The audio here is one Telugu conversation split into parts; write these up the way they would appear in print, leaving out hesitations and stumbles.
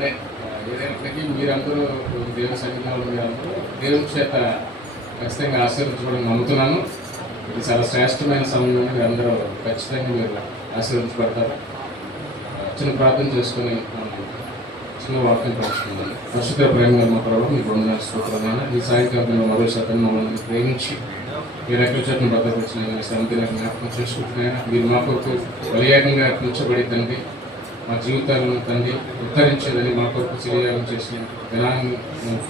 అదే ఏదైనప్పటికీ మీరందరూ దేవుని సన్నిధానంలో మీరందరూ దేవుని చేత ఖచ్చితంగా ఆశీర్వదించబడి నమ్ముతున్నాను. ఇది చాలా శ్రేష్టమైన సమయంలో మీరు అందరూ ఖచ్చితంగా మీరు ఆశీర్వదించబడతారు. చిన్న ప్రార్థన చేసుకొని చిన్న వాక్యం పంచుకుందాం. పరిశుద్ధ ప్రేమ మా ప్రభావం మీకు వందనాలు స్తోత్రాలైనా ఈ సాయంకాలంలో మరో శాతం మమ్మల్ని ప్రేమించి మీరు ఎక్కడ చెట్టు భద్రపరిచిన శాంతిని జ్ఞాపకం చేసుకుంటున్నాయా. మీరు మా కొరకు బలియాగంగా అర్పించబడిద్దండి. మా జీవితాలను తండ్రి ఉద్ధరించేదని మా కొరకు శరీరం చేసిన దినాన్ని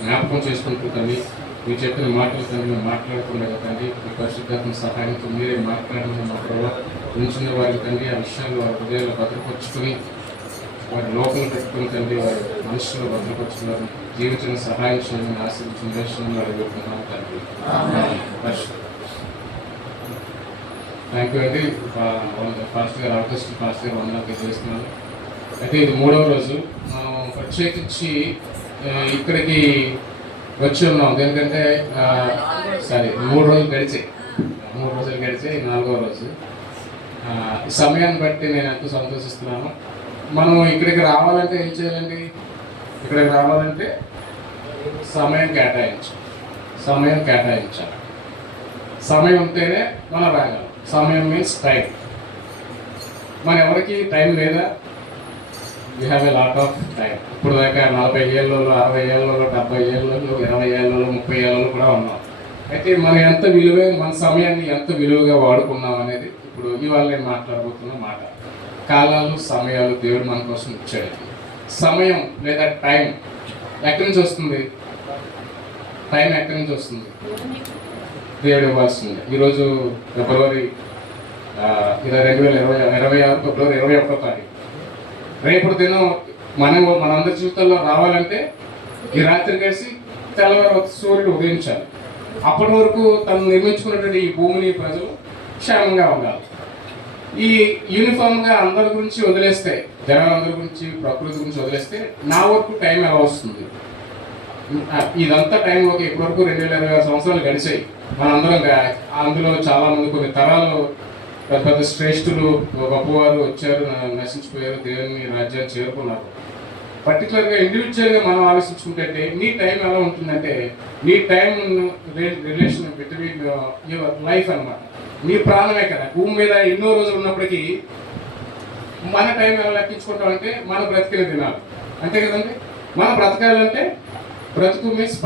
జ్ఞాపకం చేసుకుంటూ తండ్రి మీరు చెప్పిన మాటలు తండ్రి మేము మాట్లాడుతుండగా తండ్రి మీ పరిశుద్ధాత్మ సహాయంతో మీరే మాట్లాడిన మా ప్రభావ ఉంచిన వారి తండ్రి ఆ విషయాలు వారి హృదయాలు భద్రపరుచుకొని వారి లోపల పెట్టుకుని తండ్రి వారి మనుషులు భద్రపరుచుకున్నారు జీవించిన సహాయం చేయమని ఆశించిన దర్శనం అడుగుతున్నాం తండ్రి. థ్యాంక్ యూ అండి. ఫాస్ట్ గారు ఆర్టిస్ట్ ఫాస్ట్ గారు వందనాలు చేస్తున్నాను. అయితే ఇది 3వ రోజు మనం ప్రత్యేకించి ఇక్కడికి వచ్చి ఉన్నాం. ఎందుకంటే సారీ 3 రోజులు గడిచాయి 4వ రోజు. ఈ సమయాన్ని బట్టి నేను ఎంతో సంతోషిస్తున్నాను. మనం ఇక్కడికి రావాలంటే ఏం చేయాలండి? ఇక్కడికి రావాలంటే సమయం కేటాయించాలి. సమయం ఉంటేనే మనం రాగలం. సమయం మీన్స్ టైం. మన ఎవరికి టైం లేదా? We have a lot of time. ఇప్పుడు దాకా 40 ఏళ్ళలో 60 ఏళ్ళలో 70 ఏళ్ళలో 20 ఏళ్ళలో 30 ఏళ్ళలో కూడా ఉన్నాం. అయితే మనం ఎంత మన సమయాన్ని ఎంత విలువగా వాడుకున్నాం అనేది ఇప్పుడు ఇవాళ నేను మాట్లాడబోతున్న మాట. కాలాలు సమయాలు దేవుడు మన కోసం ఇచ్చాడు. సమయం లేదా టైం ఎక్కడి నుంచి వస్తుంది? టైం ఎక్కడి నుంచి వస్తుంది? దేవుడు ఇవ్వాల్సింది. ఈరోజు ఫిబ్రవరి 2026 ఫిబ్రవరి 21వ తారీఖు. రేపటి దినం మనందరి జీవితంలో రావాలంటే ఈ రాత్రి కలిసి తెల్లవారు సూర్యుడు ఉదయించాలి. అప్పటి వరకు తను నిర్మించుకున్నటువంటి ఈ భూమిని ప్రజలు క్షేమంగా ఉండాలి. ఈ యూనిఫామ్గా అందరి గురించి వదిలేస్తే, జనాలందరి గురించి ప్రకృతి గురించి వదిలేస్తే నా వరకు టైం ఎలా వస్తుంది? ఇదంతా టైంలోకి ఇప్పటి వరకు 2026 సంవత్సరాలు గడిచాయి. మనందరం అందులో చాలామంది కొన్ని తరాలు పెద్ద శ్రేష్ఠులు గొప్పవారు వచ్చారు, నశించిపోయారు, దేవుని రాజ్యాన్ని చేరుకున్నారు. పర్టికులర్గా ఇండివిజువల్గా మనం ఆలోచించుకుంటే నీ టైం ఎలా ఉంటుందంటే నీ time relation between your life అన్నమాట. నీ ప్రాణమే కదా. భూమి మీద ఎన్నో రోజులు ఉన్నప్పటికీ మన టైం ఎలా లెక్కించుకుంటామంటే మన బ్రతికిన దినాలు అంతే కదండి. మనం బ్రతకాలంటే బ్రతుకు మీన్స్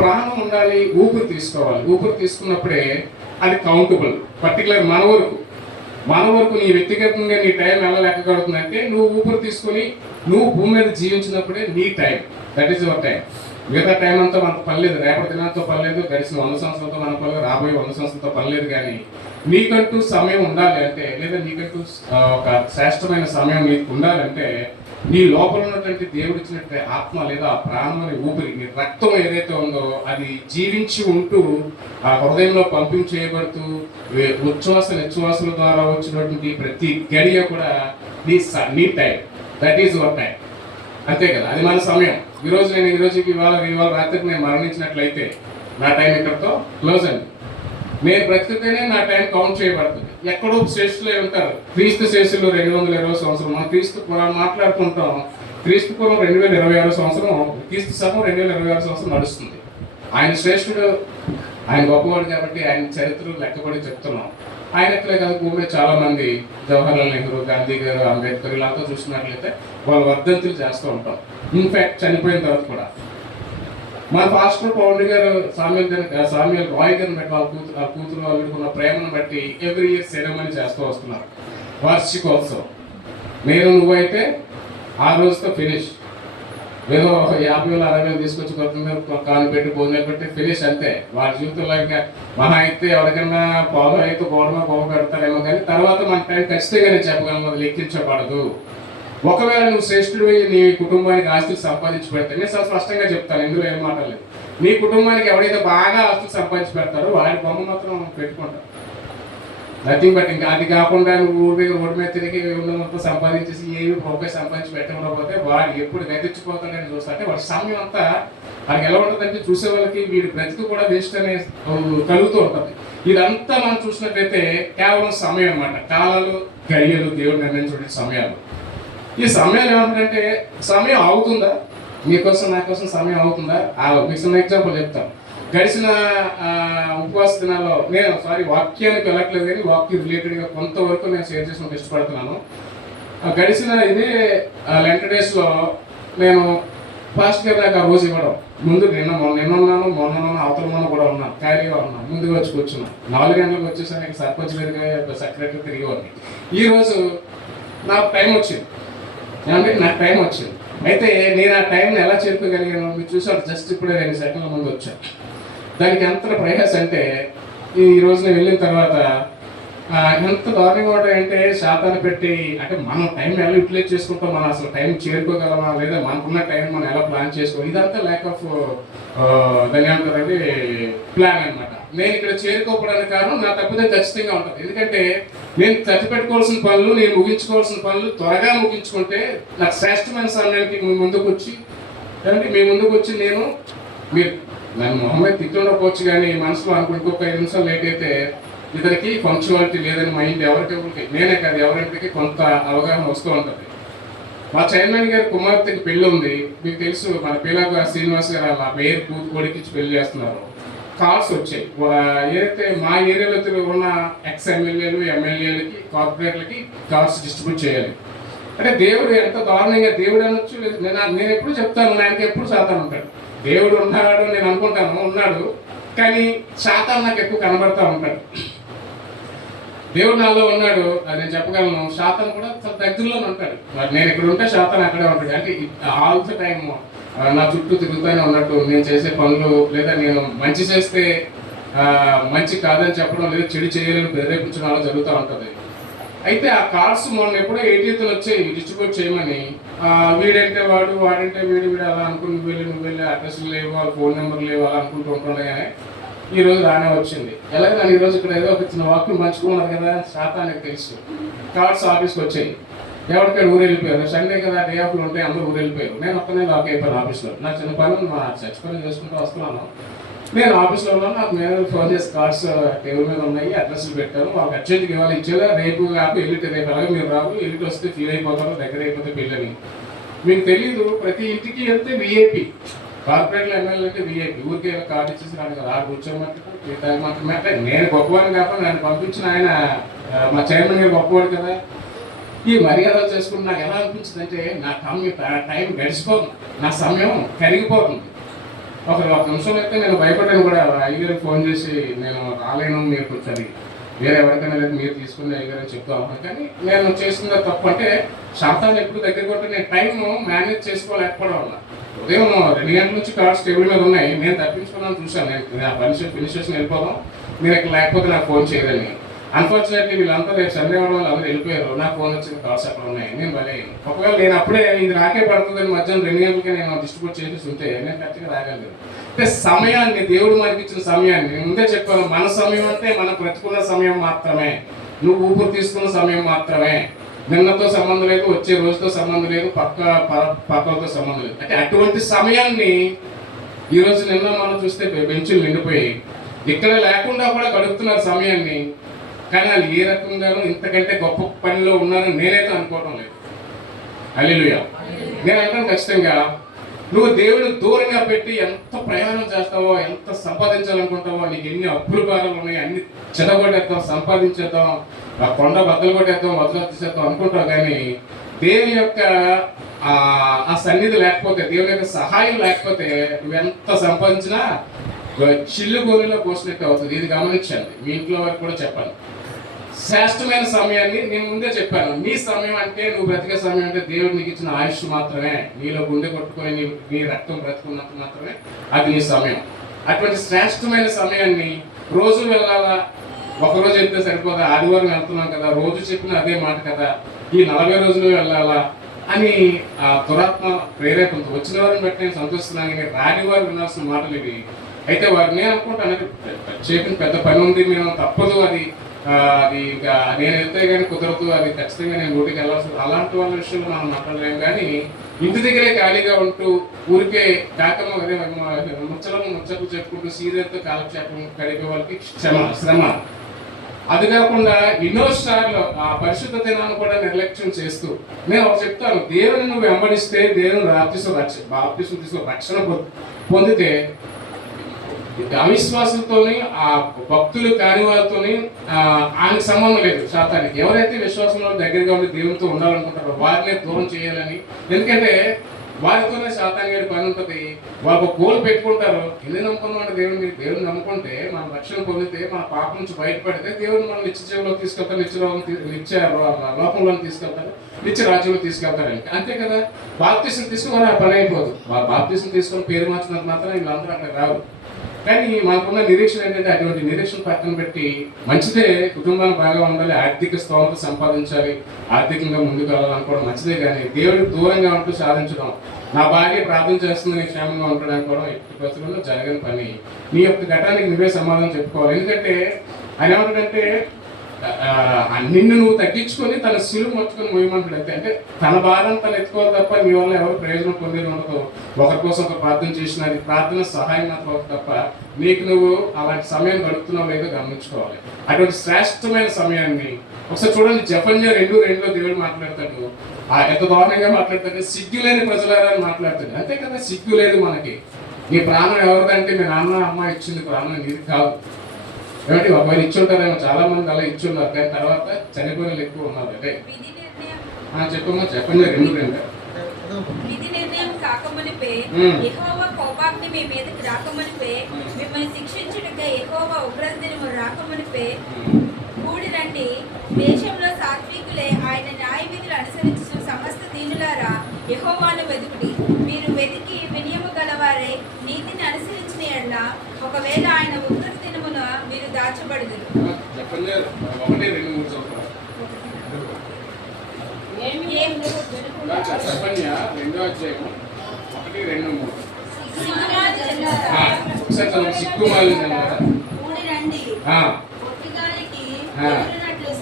ప్రాణం ఉండాలి. ఊపిరి తీసుకోవాలి. ఊపిరి తీసుకున్నప్పుడే అది కౌంటబుల్. పర్టికులర్ మన వరకు నీ వ్యక్తిగతంగా నీ టైం ఎలా లెక్క కడుతుందంటే నువ్వు ఊపిరి తీసుకుని నువ్వు భూమి మీద జీవించినప్పుడే నీ time. That is your time. మిగతా టైం అంతా మనకు పనిలేదు. రేపటి దినాలతో పనిలేదు, గడిచిన 100 సంవత్సరాలతో మన పనిలేదు, రాబోయే 100 సంవత్సరాలతో పనిలేదు. కానీ నీకంటూ సమయం ఉండాలి అంటే, లేదా నీకంటూ ఒక శ్రేష్టమైన సమయం నీకు ఉండాలంటే నీ లోపల ఉన్నటువంటి దేవుడు ఇచ్చినట్టు ఆత్మ లేదా ఆ ప్రాణం అనే ఊపిరి, నీ రక్తం ఏదైతే ఉందో అది జీవించి ఉంటూ ఆ హృదయంలో పంపించేయబడుతూ ఉచ్ఛ్వాస నిశ్వాసల ద్వారా వచ్చినటువంటి ప్రతి గడియ కూడా నీ time. That is your time. అంతే కదా. అది మన సమయం. ఇవాళ రాత్రికి నేను మరణించినట్లయితే నా టైం ఇక్కడతో క్లోజ్ అండి. నేను బ్రతికితేనే నా టైం కౌంట్ చేయబడుతుంది. ఎక్కడో శ్రేష్ఠులే ఉంటారు. క్రీస్తు శేషులు 220 సంవత్సరం. మనం క్రీస్తు మాట్లాడుకుంటాం. క్రీస్తు పూర్వం 2026 సంవత్సరం, క్రీస్తు సహం 2026 సంవత్సరం నడుస్తుంది. ఆయన శ్రేష్ఠుడు, ఆయన గొప్పవాడు కాబట్టి ఆయన చరిత్రలు లెక్కబడి చెప్తున్నాం. ఆయనట్లే కాదు భూమి చాలా మంది జవహర్లాల్ నెహ్రూ, గాంధీ గారు, అంబేద్కర్ ఇలాంతా చూసినట్లయితే వాళ్ళ వర్ధంతులు చేస్తూ ఉంటాం. ఇన్ఫాక్ట్ చనిపోయిన తర్వాత కూడా మన పాస్టర్ పౌండ్ గారు సామ్యుయల్ రాయ్ గారిని బట్టి వాళ్ళ కూతురు వాళ్ళకున్న ప్రేమను బట్టి ఎవ్రీ ఇయర్ సెరమనీ చేస్తూ వస్తున్నారు, వార్షికోత్సవం. నువ్వైతే ఆ రోజుతో ఫినిష్. ఏదో 50,000 60,000 తీసుకొచ్చి కొత్త కాలు పెట్టి భోజనాలు పెట్టి ఫినిష్ అంతే. వాళ్ళ జీవితంలో ఇంకా మహా అయితే ఎవరికైనా పొలం అయితే పొలం పెడతారేమో. కానీ తర్వాత మన టైం ఖచ్చితంగా నేను చెప్పగలను, అది లెక్కించబడదు. ఒకవేళ నువ్వు శ్రేష్ఠుడు నీ కుటుంబానికి ఆస్తులు సంపాదించి పెడతావు, నేను స్పష్టంగా చెప్తాను, ఇందులో ఏం మాట్లాడలేదు. నీ కుటుంబానికి ఎవరైతే బాగా ఆస్తులు సంపాదించి పెడతారో వాడి బొమ్మ మాత్రం పెట్టుకుంటారు. నథింగ్ బట్ ఇంకా అది కాకుండా నువ్వు రోడ్డు మీద తిరిగి మొత్తం సంపాదించేసి ఏమి రూపాయి సంపాదించి పెట్టకపోతే వాడు ఎప్పుడు గతించిపోతాడని చూస్తే వాడి సమయం అంతా వాడికి ఎలా ఉంటుందంటే చూసే వాళ్ళకి వీడి బ్రతికి కూడా వేస్ట్ అనే కలుగుతూ ఉంటుంది. ఇదంతా మనం చూసినట్లయితే కేవలం సమయం అన్నమాట. కాలాలు గడియలు దేవుడు నిర్ణయించే సమయాలు. ఈ సమయాలు ఏమంటే సమయం అవుతుందా, మీకోసం నా కోసం సమయం అవుతుందా? మీకు చిన్న ఎగ్జాంపుల్ చెప్తాను. గడిచిన ఉపవాస దినాల్లో నేను వాక్యానికి వెళ్ళట్లేదు కానీ వాక్య రిలేటెడ్గా కొంతవరకు నేను షేర్ చేసినట్టు ఇష్టపడుతున్నాను. గడిచిన ఇదే లెంట్ డేస్లో నేను ఫాస్ట్ గారు నాకు ఆ రోజు ఇవ్వడం, ముందు నిన్నున్నాను, మొన్న అవతల కూడా ఉన్నాను, ఖాళీగా ఉన్నాను, ముందుగా వచ్చి కూర్చున్నాను. 4 గంటలకు వచ్చేసరికి సర్పంచ్ వేదిక సెక్రటరీ తిరిగేవాడిని. ఈరోజు నాకు టైం వచ్చింది, నాకు టైం వచ్చింది. అయితే నేను ఆ టైంని ఎలా చేరుకోగలిగాను మీరు చూసారు. జస్ట్ ఇప్పుడే 2 సెకండ్ల ముందు వచ్చాను. దానికి ఎంత ప్రయాస అంటే ఈ రోజు నేను వెళ్ళిన తర్వాత ఎంత దారుణంగా ఉంటాయంటే శాతాన్ని పెట్టి, అంటే మనం టైం ఎలా యూటిలైజ్ చేసుకుంటాం, మనం అసలు టైం చేరుకోగలమా లేదా, మనకున్న టైం మనం ఎలా ప్లాన్ చేసుకోవాలి, ఇదంతా ల్యాక్ ఆఫ్ దాన్ని ఏమంటారంటే ప్లాన్ అనమాట. నేను ఇక్కడ చేరుకోవడానికి కారణం నా తప్పితే ఖచ్చితంగా ఉంటుంది. ఎందుకంటే నేను పెట్టుకోవాల్సిన పనులు, నేను ముగించుకోవాల్సిన పనులు త్వరగా ముగించుకుంటే నాకు శ్రేష్టమైన సమయానికి మీ ముందుకు వచ్చి మీరు నన్ను మొహమ్మద్ తిట్టుండకపోవచ్చు కానీ మనసులో అనుకుంటే ఇంకొక 5 నిమిషాలు లేట్ అయితే ఇతనికి పంక్చువాలిటీ లేదని మైండ్ ఎవరికి నేనే కాదు ఎవరింటికి కొంత అవగాహన వస్తూ ఉంటుంది. మా చైర్మన్ గారి కుమార్తెకి పెళ్ళి ఉంది, మీకు తెలుసు. మన పీలాగా శ్రీనివాస్ గారు మా పేరు కొడికిచ్చి పెళ్లి చేస్తున్నారు. కార్డ్స్ వచ్చాయి. ఏదైతే మా ఏరియాలో ఉన్న ఎక్స్ ఎమ్మెల్యేలు, ఎమ్మెల్యేలకి, కార్పొరేట్లకి కార్డ్స్ డిస్ట్రిబ్యూట్ చేయాలి. అంటే దేవుడు ఎంత దారుణంగా, దేవుడు అనొచ్చు, నేను ఎప్పుడు చెప్తాను, ఆయనకి ఎప్పుడు శాతాన్ని ఉంటాడు. దేవుడు ఉన్నాడు నేను అనుకుంటాను, ఉన్నాడు, కానీ శాతాన్ని నాకు ఎక్కువ కనబడతా ఉంటాడు. దేవుడు నాలో ఉన్నాడు అది నేను చెప్పగలను, శాతం కూడా చాలా దగ్గరలోనే ఉంటాడు. మరి నేను ఇక్కడ ఉంటే శాతం అక్కడే ఉంటాడు. అంటే ఆల్ ద టైమ్ నా చుట్టూ తిరుగుతూనే ఉన్నట్టు నేను చేసే పనులు, లేదా నేను మంచి చేస్తే మంచి కాదని చెప్పడం, లేదా చెడు చేయాలని ప్రేరేపించడం అలా జరుగుతూ ఉంటుంది. అయితే ఆ కార్డ్స్ మొన్న ఎప్పుడో 18th వచ్చాయి డిస్ట్రిబ్యూట్ చేయమని. వీడంటే వాడు, వాడంటే వీడు అలా అనుకుని నువ్వు వెళ్ళి అడ్రస్లు లేవు, వాళ్ళ ఫోన్ నెంబర్ లేవు అలా అనుకుంటూ ఉంటుండే. కానీ ఈ రోజు రానే వచ్చింది. ఎలాగ నన్ను ఈరోజు ఇక్కడ ఏదో ఒక చిన్న వాక్యం పంచుకున్నారు కదా, శాతానికి తెలుసు. కార్డ్స్ ఆఫీస్కి వచ్చాయి. ఎవరికైనా ఊరు వెళ్ళిపోయారు. సండే కదా, డే ఆఫ్లు ఉంటాయి, అందరూ ఊరు వెళ్ళిపోయారు. నేను ఒక్కనే లాక్ అయిపోయాను ఆఫీస్లో. నాకు చిన్న పని మా చర్చ్ పని చేసుకుంటూ వస్తున్నాను. నేను ఆఫీస్లో ఉన్నాను. నాకు మేనేజర్ ఫోన్ చేసి కార్డ్స్ టేబుల్ మీద ఉన్నాయి, అడ్రస్లు పెట్టారు, వాళ్ళకి అర్జెంట్గా ఇవ్వాలి, ఇచ్చేదా రేపు కాదు ఎల్లుంటి, రేపు అలాగే మీరు రాదు, ఎల్లుంటి వస్తే ఫీల్ అయిపోతారు, దగ్గర అయిపోతే పెళ్ళని. మీకు తెలీదు, ప్రతి ఇంటికి వెళ్తే విఐపి, కార్పొరేట్లు ఎమ్మెల్యేలకి విఐపి, ఊరికే కార్డు ఇచ్చేసి రాను కదా, ఆ కూర్చోమంటే నేను గొప్పవాడిని కాకుండా నన్ను పంపించిన ఆయన మా చైర్మన్ గారు గొప్పవాడు కదా. ఈ మర్యాదలు చేసుకుని నాకు ఎలా అనిపించింది అంటే నా టైం గడిచిపోతుంది, నా సమయం కరిగిపోతుంది. ఒక నిమిషంలో అయితే నేను భయపడ్డాను కూడా. అయ్యగారికి ఫోన్ చేసి నేను రాలేను, మీరు కూర్చొని వేరే ఎవరికైనా లేదు మీరు తీసుకుని అయ్యగారని చెప్తా ఉన్నాను. కానీ నేను చేస్తున్న తప్పు అంటే శాతాన్ని ఎప్పుడు దగ్గర కొట్టి నేను టైం మేనేజ్ చేసుకోలేకపోవడం వల్ల. ఉదయం 2 గంటల నుంచి కార్డ్స్ టేబుల్ మీద ఉన్నాయి, నేను తప్పించుకున్నాను చూశాను. నేను ఆ పని ఫినిష్ చేసి వెళ్ళిపోదాం, మీరు ఇక్కడ లేకపోతే నాకు ఫోన్ చేయదని. అన్ఫార్చునేట్లీ వీళ్ళంతా రేపు సండే అవడం వాళ్ళు అందరూ వెళ్ళిపోయారు. నాకు ఫోన్ వచ్చిన కార్డ్స్ అక్కడ ఉన్నాయి, నేను భలే. ఒకవేళ నేను అప్పుడే ఇది నాకే పడుతుందని మధ్యాహ్నం 2 గంటలకి నేను డిస్ట్రిబ్యూట్ చేసి ఉంటే నేను కరెక్ట్గా రాగలను. అంటే సమయాన్ని, దేవుడు మనకి ఇచ్చిన సమయాన్ని నేను ముందే చెప్పాను. మన సమయం అంటే మనం బ్రతుకున్న సమయం మాత్రమే, నువ్వు ఊపిరి తీసుకున్న సమయం మాత్రమే. నిన్నతో సంబంధం లేదు, వచ్చే రోజుతో సంబంధం లేదు, పక్కలతో సంబంధం లేదు. అంటే అటువంటి సమయాన్ని ఈరోజు నిన్న మనం చూస్తే బెంచులు నిండిపోయి ఇక్కడ లేకుండా కూడా గడుపుతున్నారు సమయాన్ని. కానీ వాళ్ళు ఏ రకంగానూ ఇంతకంటే గొప్ప పనిలో ఉన్నారని నేనైతే అనుకోవడం లేదు. హల్లెలూయా. నేను అంటాను ఖచ్చితంగా, నువ్వు దేవుడు దూరంగా పెట్టి ఎంత ప్రయాణం చేస్తావో, ఎంత సంపాదించాలనుకుంటావో, నీకు ఎన్ని అప్పులు బాధలు ఉన్నాయి, అన్ని చెదగొట్టేద్దాం, సంపాదించేద్దాం, ఆ కొండ బద్దలు కొట్టేద్దాం, వదలు తీసేద్దాం అనుకుంటావు. కానీ దేవుని యొక్క ఆ సన్నిధి లేకపోతే, దేవుని యొక్క సహాయం లేకపోతే నువ్వెంత సంపాదించినా చిల్లు గోలిలో పోసినట్టు అవుతుంది. ఇది గమనించండి, మీ ఇంట్లో వారికి కూడా చెప్పాలి. శ్రేష్టమైన సమయాన్ని నేను ముందే చెప్పాను. నీ సమయం అంటే, నువ్వు బ్రతికే సమయం అంటే దేవుడు నీకు ఇచ్చిన ఆయుష్ మాత్రమే. నీలో గుండె కొట్టుకొని నీ రక్తం బ్రతుకున్నంత మాత్రమే అది నీ సమయం. అటువంటి శ్రేష్టమైన సమయాన్ని రోజు వెళ్ళాలా, ఒకరోజు వెళ్తే సరిపోదా, ఆదివారం వెళ్తున్నాం కదా, రోజు చెప్పిన అదే మాట కదా, ఈ 40 రోజులు వెళ్ళాలా అని ఆ దురాత్మ ప్రేరేపణతో వచ్చిన వారిని బట్టి నేను సంతోషిస్తున్నాను. కానీ రాని వారు వినాల్సిన మాటలు ఇవి. అయితే వారిని అనుకుంటాను, చెప్పిన పెద్ద పని ఉంది, మేము తప్పదు, అది ఇంకా నేను వెళ్తే కానీ కుదరదు, అది ఖచ్చితంగా నేను డ్యూటీకి వెళ్ళాల్సి, అలాంటి వాళ్ళ విషయంలో మనం మాట్లాడలేము. కానీ ఇంటి దగ్గరే ఖాళీగా ఉంటూ ఊరికే కాకమ్మ అదే ముచ్చట్లు చెప్పుకుంటూ సీరియల్తో కాలక్షేపం గడిపే వాళ్ళకి శ్రమ. అది కాకుండా ఎన్నోసార్లు ఆ పరిశుద్ధ దినాన్ని కూడా నిర్లక్ష్యం చేస్తూ నేను ఒకటి చెప్తాను, దేవుని నువ్వు వెంబడిస్తే దేవుని బాప్తిసం తీసుకో రక్షణ పొందితే అవిశ్వాసంతోని ఆ భక్తులు కాని వాళ్ళతోని ఆయనకు సంబంధం లేదు. శాతానికి ఎవరైతే విశ్వాసంలో దగ్గరగా ఉండి దేవునితో ఉండాలనుకుంటారో వారినే దూరం చేయాలని. ఎందుకంటే వారితోనే శాతాన్ని గారి పని ఉంటుంది. వాళ్ళకు గోల్ పెట్టుకుంటారు, ఎన్ని నమ్ముకున్నాం అంటే దేవుని నమ్ముకుంటే మన రక్షణ పొందితే మన పాపం నుంచి బయటపడితే దేవుని మనం నిత్య జీవంలో తీసుకెళ్తారు, నిత్య లోకంలో తీసుకెళ్తారు, నిత్య రాజ్యంలో తీసుకెళ్తారని. అంతే కదా. బాప్తిసం తీసుకుని ఆ పని అయిపోదు. బాప్తిసం తీసుకొని పేరు మార్చినంత మాత్రం వీళ్ళందరూ అక్కడ రావు. కానీ మనకున్న నిరీక్షణ ఏంటంటే అటువంటి నిరీక్షణ పక్కన పెట్టి మంచిదే, కుటుంబాన్ని బాగా ఉండాలి, ఆర్థిక స్తోమత సంపాదించాలి, ఆర్థికంగా ముందుకు వెళ్ళాలనుకోవడం మంచిదే. కానీ దేవుడికి దూరంగా ఉంటూ సాధించడం, నా భార్య ప్రార్థన చేస్తుంది నీ క్షేమంగా ఉండడానికి కూడా ఎట్టి పరిస్థితుల్లో జరగని పని. నీ యొక్క ఘటానికి నువ్వే సమాధానం చెప్పుకోవాలి. ఎందుకంటే ఆయన ఏమంటాడంటే నిన్ను నువ్వు తగ్గించుకొని తన శిలువ మొచ్చుకొని మోయమంటాడు. అంటే తన భారం తను ఎత్తుకోవాలి తప్ప నీ వల్ల ఎవరు ప్రయోజనం పొందేది ఉండదు. ఒకరి కోసం ఒక ప్రార్థన చేసిన అది ప్రార్థన సహాయం మాత్రం తప్ప నీకు నువ్వు అలాంటి సమయం గడుపుతున్నావు లేదో గమనించుకోవాలి. అటువంటి శ్రేష్టమైన సమయాన్ని ఒకసారి చూడండి. జెఫన్యా 2:2 దేవుడు మాట్లాడతాడు. ఎంత దారుణంగా మాట్లాడతాడు, సిగ్గు లేని ప్రజలారా అని మాట్లాడతాడు. అంతే కదా, సిగ్గు లేదు మనకి. నీ ప్రాణం ఎవరిదంటే మీ నాన్న అమ్మ ఇచ్చింది ప్రాణం, నీది కాదు. ఏమంటే ఒకవేళ ఇచ్చుంటారేమో, చాలా మంది అలా ఇచ్చున్నారు, కానీ తర్వాత చనిపోయిన ఎక్కువ ఉన్నారు. అంటే చెప్పమ్మా, చెప్పండి. 2:2 విధి నిర్ణయం కాకమునిపే యెహోవా కోపాగ్ని మీ మీదకి రాకమునిపే మిమ్మల్ని శిక్షించుటకై యెహోవా ఉగ్రత దినము రాకమునిపే కూడి రండి. దేశంలో సాత్వికులే ఆయన న్యాయ విధులు అనుసరించు సమస్త దీనులారా యెహోవాను వెతుకుడి. మీరు వెతికి వినియము గలవారై నీతిని అనుసరించిన ఎడల ఒకవేళ ఆయన ఉగ్రత దినమున మీరు దాచబడుదురు.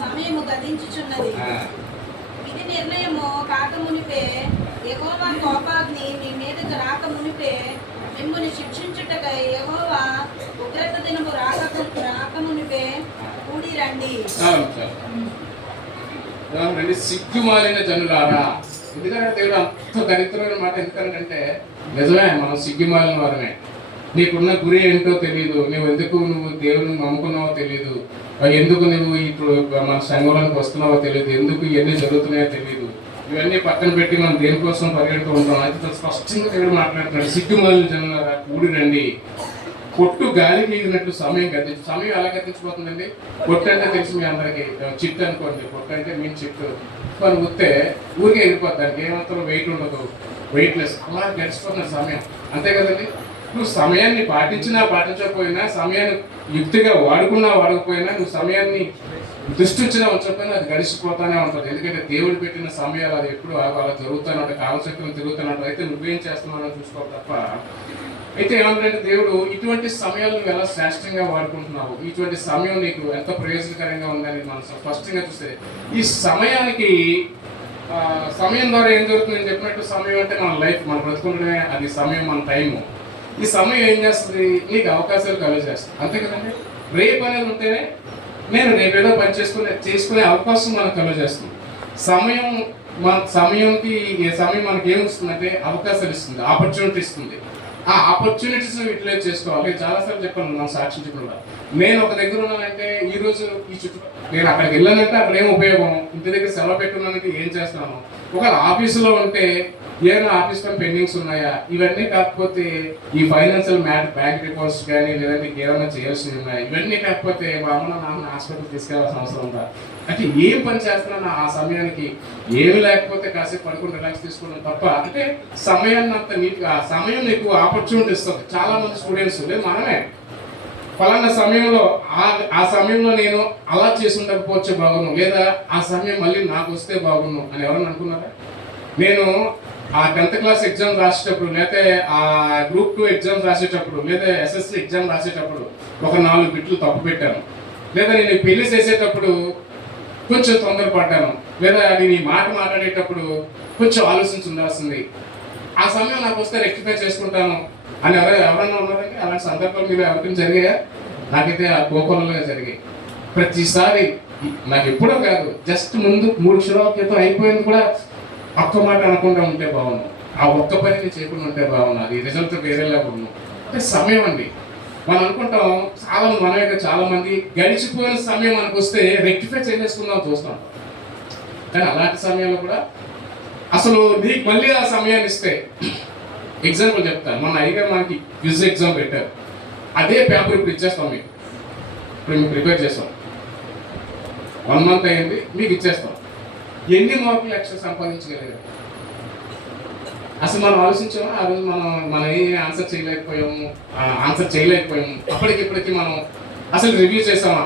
సమయము గతించుచున్నది. విధి నిర్ణయము కాకమునిపే యెహోవా కోపాగ్ని మీ మీదకు రాకమునిపే మిమ్ముని శిక్షించుటకై యెహోవా ఉగ్రత దినము రాకమునిపే కూడి రండి. సిగ్గుమాలిన జనులారా. ఎందుకంటే దేవుడు అంత దరిద్రమైన మాట ఎందుకంటే నిజమే, మనం సిగ్గుమాలిన వారమే. నీకున్న గురి ఏంటో తెలియదు, నువ్వు దేవుని నమ్ముకున్నావో తెలియదు, ఎందుకు నువ్వు ఇప్పుడు మన సంఘంలోకి వస్తున్నావో తెలియదు, ఎందుకు ఇవన్నీ జరుగుతున్నాయో తెలియదు. ఇవన్నీ పక్కన పెట్టి మనం దేనికోసం పరిగెడుతూ ఉంటాం. అయితే స్పష్టంగా దేవుడు మాట్లాడుతున్నాడు, సిగ్గుమాలిన జనులారా కూడి రండి. పొట్టు గాలి వీగినట్లు సమయం ఎలా గతించిపోతుందండి? పొట్టు అంటే తెలిసి మీ అందరికి చిట్టు అనుకోండి. పొట్టు అంటే మీ చిట్టు మనం ఉత్తే ఊరికే వెళ్ళిపోద్ది, దానికి ఏమాత్రం వెయిట్ ఉండదు, వెయిట్లెస్, అలా గడిచిపోతున్న సమయం. అంతే కదండి. నువ్వు సమయాన్ని పాటించకపోయినా, సమయాన్ని యుక్తిగా వాడకపోయినా, నువ్వు సమయాన్ని దృష్టించినా ఉంచకపోయినా అది గడిచిపోతానే ఉంటుంది. ఎందుకంటే దేవుడు పెట్టిన సమయాలు అది ఎప్పుడు అలా జరుగుతూనే ఉంటాయి, కాలచక్రం తిరుగుతూనే ఉంటాయి. అయితే నువ్వేం చేస్తున్నావు చూసుకోవాలి తప్ప. అయితే ఏమంటే దేవుడు ఇటువంటి సమయాలు నువ్వు ఎలా శ్రేష్టంగా వాడుకుంటున్నావు, ఇటువంటి సమయం నీకు ఎంత ప్రయోజనకరంగా ఉందని మనం స్పష్టంగా చూస్తే ఈ సమయానికి సమయం ద్వారా ఏం జరుగుతుంది. నేను చెప్పినట్టు సమయం అంటే మన లైఫ్, మన బ్రతుకుంటేనే అది సమయం, మన టైము. ఈ సమయం ఏం చేస్తుంది, నీకు అవకాశాలు కలుగజేస్తుంది. అంతే కదండి. రేపు అనేది ఉంటేనే నేను రేపేదో పని చేసుకునే అవకాశం మనకు కలుగజేస్తుంది. సమయం మనకి ఏమిస్తుందంటే అవకాశాలు ఇస్తుంది, ఆపర్చునిటీ ఇస్తుంది. ఆ ఆపర్చునిటీస్ యూటిలైజ్ చేసుకోవాలి. చాలాసార్లు చెప్పాను, మనం సాక్షి చెప్పిన నేను ఒక దగ్గర ఉన్నానంటే ఈరోజు ఈ నేను అక్కడికి వెళ్ళానంటే అక్కడ ఏం ఉపయోగం, ఇంటి దగ్గర సెలవు పెట్టున్నానంటే ఏం చేస్తాను. ఒకవేళ ఆఫీసులో ఉంటే ఏమైనా ఆఫీస్ పని పెండింగ్స్ ఉన్నాయా, ఇవన్నీ కాకపోతే ఈ ఫైనాన్షియల్ బ్యాంక్ రిపోర్ట్స్ కానీ లేదంటే ఏమైనా చేయాల్సినవి ఉన్నాయి, ఇవన్నీ కాకపోతే మా అమ్మ నాన్న హాస్పిటల్ తీసుకెళ్లాల్సిన అవసరం ఉందా. అంటే ఏం పని చేస్తున్నాను ఆ సమయానికి, ఏమి లేకపోతే కాసేపు పడుకుని రిలాక్స్ తీసుకోవడం తప్ప. అంటే సమయాన్ని అంత నీట్గా, ఆ సమయం నీకు ఆపర్చునిటీ ఇస్తుంది. చాలా మంది స్టూడెంట్స్ లేదు మనమే ఫలానా సమయంలో ఆ సమయంలో నేను అలా చేసి ఉండకపోవచ్చు బాగున్నాను, లేదా ఆ సమయం మళ్ళీ నాకు వస్తే బాగున్నాను అని ఎవరన్నా అనుకున్నారా? నేను ఆ 10th క్లాస్ ఎగ్జామ్ రాసేటప్పుడు, లేకపోతే ఆ గ్రూప్ 2 ఎగ్జామ్స్ రాసేటప్పుడు, లేదా SSC ఎగ్జామ్ రాసేటప్పుడు ఒక 4 బిట్లు తప్పు పెట్టాను, లేదా నేను పెళ్లి చేసేటప్పుడు కొంచెం తొందరపడ్డాను, లేదా నేను ఈ మాట మాట్లాడేటప్పుడు కొంచెం ఆలోచించి ఉండాల్సింది, ఆ సమయం నాకు వస్తే రెక్టిఫై చేసుకుంటాను అని ఎవరైనా ఉన్నారండి? అలాంటి సందర్భాలు మీరు ఎవరికైనా జరిగాయా? నాకైతే ఆ కోపంలో జరిగాయి. ప్రతిసారి నాకు ఎప్పుడో కాదు, జస్ట్ ముందు 3 క్షణాల క్రితం అయిపోయింది కూడా ఒక్క మాట అనకుండా ఉంటే బాగున్నాను, ఆ ఒక్క పని నేను చేయకుండా ఉంటే బాగున్నాను, అది రిజల్ట్ వేరేలా ఉన్నాను. అంటే సమయం అండి. మనం అనుకుంటాం చాలా మంది గడిచిపోయిన సమయం మనకు వస్తే రెక్టిఫై చేసేసుకుందాం చూస్తాం. కానీ అలాంటి సమయంలో కూడా అసలు నీకు మళ్ళీ ఆ సమయాన్ని ఇస్తే, ఎగ్జాంపుల్ చెప్తాను. మన అయ్యగారు మనకి క్విజ్ ఎగ్జామ్ పెట్టారు. అదే పేపర్ ఇప్పుడు ఇచ్చేస్తాం మీకు. ఇప్పుడు మేము ప్రిపేర్ చేస్తాం, 1 మంత్ అయింది, మీకు ఇచ్చేస్తాం. ఎన్ని మార్కులు ఎక్స్ట్రా సంపాదించగలిగారు? అసలు మనం ఆలోచించాము. ఆ రోజు మనం ఏం ఆన్సర్ చేయలేకపోయాము. అప్పటికిప్పటికి మనం అసలు రివ్యూ చేసామా?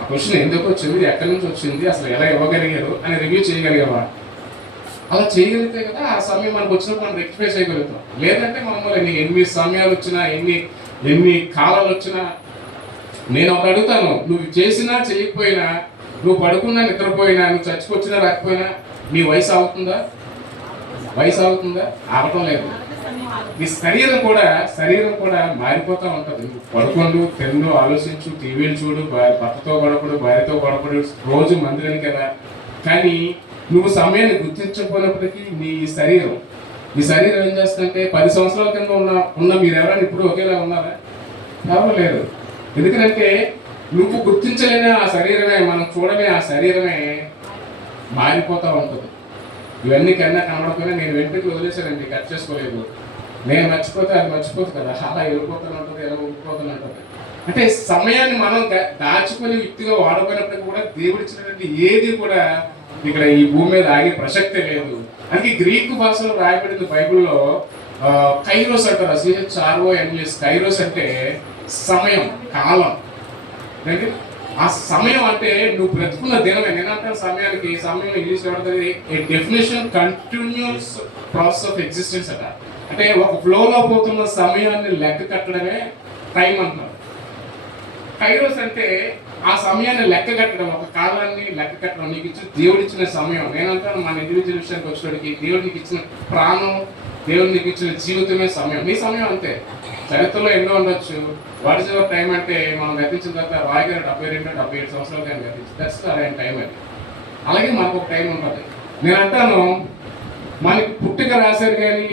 ఆ క్వశ్చన్ ఎందుకు వచ్చింది, ఎక్కడి నుంచి వచ్చింది, అసలు ఎలా ఇవ్వగలిగారు అని రివ్యూ చేయగలిగామా? అలా చేయగలిగితే కదా ఆ సమయం మనకు వచ్చినప్పుడు మనం రెక్టిఫై చేయగలుగుతాం. లేదంటే మమ్మల్ని ఎన్ని సమయాలు వచ్చినా, ఎన్ని కాలాలు వచ్చినా, నేను ఒకటి అడుగుతాను, నువ్వు చేసినా చేయకపోయినా, నువ్వు పడుకున్నా నిద్రపోయినా, నువ్వు చచ్చిపోచ్చినా రాకపోయినా నీ వయసు ఆగుతుందా? ఆగటం లేదు. నీ శరీరం కూడా మారిపోతూ ఉంటుంది. నువ్వు పడుకోండు, తిండు, ఆలోచించు, టీవీలు చూడు, భర్తతో గడపడు, భార్యతో గడపడు, రోజు మందిరానికి కదా. కానీ నువ్వు సమయాన్ని గుర్తించకపోయినప్పటికీ నీ శరీరం ఏం చేస్తుందంటే, 10 సంవత్సరాల కింద ఉన్న మీరు ఎవరైనా ఇప్పుడు ఒకేలా ఉన్నారా? ఎవరు లేరు. ఎందుకంటే నువ్వు గుర్తించలేని ఆ శరీరమే, మనం చూడలే ఆ శరీరమే మారిపోతూ ఉంటుంది. ఇవన్నీ కన్నా కనబడకపోయినా నేను వెంటకి వదిలేసానండి, కట్ చేసుకోలేదు. నేను మర్చిపోతే అది మర్చిపోతుంది కదా, అలా వెళ్ళిపోతూనే ఉంటుంది, ఎలా ఊగిపోతూనే ఉంటుంది. అంటే సమయాన్ని మనం దాచుకొని యుక్తిగా వాడుకున్నప్పటికీ కూడా దేవుడు ఇచ్చినటువంటి ఏది కూడా ఇక్కడ ఈ భూమి మీద ఆగే ప్రసక్తే లేదు. అందుకే గ్రీకు భాషలో రాయబడింది బైబిల్లో కైరోస్ అంటారు. CHRONS. కైరోస్ అంటే సమయం, కాలం. ఆ సమయం అంటే నువ్వు బ్రతుకున్న దినమే. నేనంటాను సమయం ఇంగ్లీష్ పడుతుంది a definition continuous process of existence అట. అంటే ఒక ఫ్లోలో పోతున్న సమయాన్ని లెక్క కట్టడమే టైం అంటున్నారు. కైరోస్ అంటే ఆ సమయాన్ని లెక్క కట్టడం, ఒక కాలాన్ని లెక్క కట్టడం. నీకు ఇచ్చిన దేవుడు ఇచ్చిన సమయం. నేనంటాను మన ఇండివిజువల్ విషయానికి వచ్చేటికి దేవుడు నీకు ఇచ్చిన ప్రాణం, దేవుడు నీకు ఇచ్చిన జీవితమే సమయం. నీ సమయం అంతే. చరిత్రలో ఎన్నో ఉండొచ్చు. వాట్ ఇస్ యువర్ టైం అంటే మనం గతించిన తర్వాత రాయ్ గారు 72-77 సంవత్సరాలు కానీ గతించి దట్స్ ఆయన టైం అది. అలాగే మనకు ఒక టైం ఉంటుంది. నేను అంటాను మనకి పుట్టుక రాశారు కానీ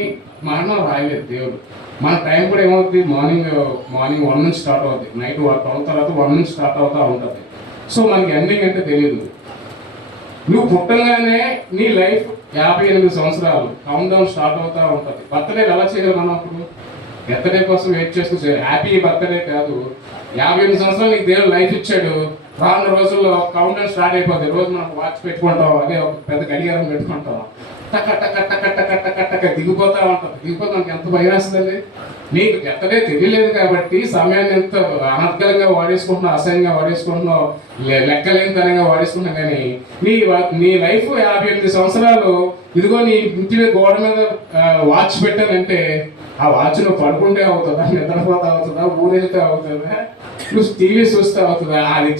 మరణం రాయలేదు దేవుడు. మన టైం కూడా ఏమవుతుంది, మార్నింగ్ 1 నుంచి స్టార్ట్ అవుతుంది, నైట్ 12 తర్వాత 1 నుంచి స్టార్ట్ అవుతూ ఉంటుంది. సో మనకి ఎండింగ్ అంటే తెలియదు. నువ్వు పుట్టంగానే నీ లైఫ్ 58 సంవత్సరాలు కౌంట్ డౌన్ స్టార్ట్ అవుతూ ఉంటుంది. బర్త్డే ఎలా చేయాలి మనం? అప్పుడు బర్త్డే కోసం వెయిట్ చేస్తూ హ్యాపీ బర్త్డే కాదు. 58 సంవత్సరాలు నీకు దేవుడు లైఫ్ ఇచ్చాడు. రాను రోజుల్లో కౌంట్ డౌన్ స్టార్ట్ అయిపోతుంది. రోజు మనం వాచ్ పెట్టుకుంటాం, అదే ఒక పెద్ద గడియారం పెట్టుకుంటాం. టక టక టక టక టక టక దిగిపోతా ఉంటుంది. దిగిపోతే మనకి ఎంత భయం వేస్తుందండి. నీకు ఎత్తడే తెలియలేదు కాబట్టి సమయాన్ని ఎంత అనర్గలంగా వాడేసుకుంటున్నావు, అసహ్యంగా వాడేసుకుంటున్నావు, లెక్కలేని తనంగా వాడేసుకుంటున్నావు. కానీ నీ లైఫ్ 58 సంవత్సరాలు ఇదిగో నీ ఇంటి మీద గోడ మీద వాచ్ పెట్టానంటే ఆ వాచ్ నువ్వు పడుకుంటే అవుతుందా, నిద్రపోతా అవుతుందా, ఊరెళ్తే అవుతుందా, నువ్వు టీవీ చూస్తే అవుతుందా? అది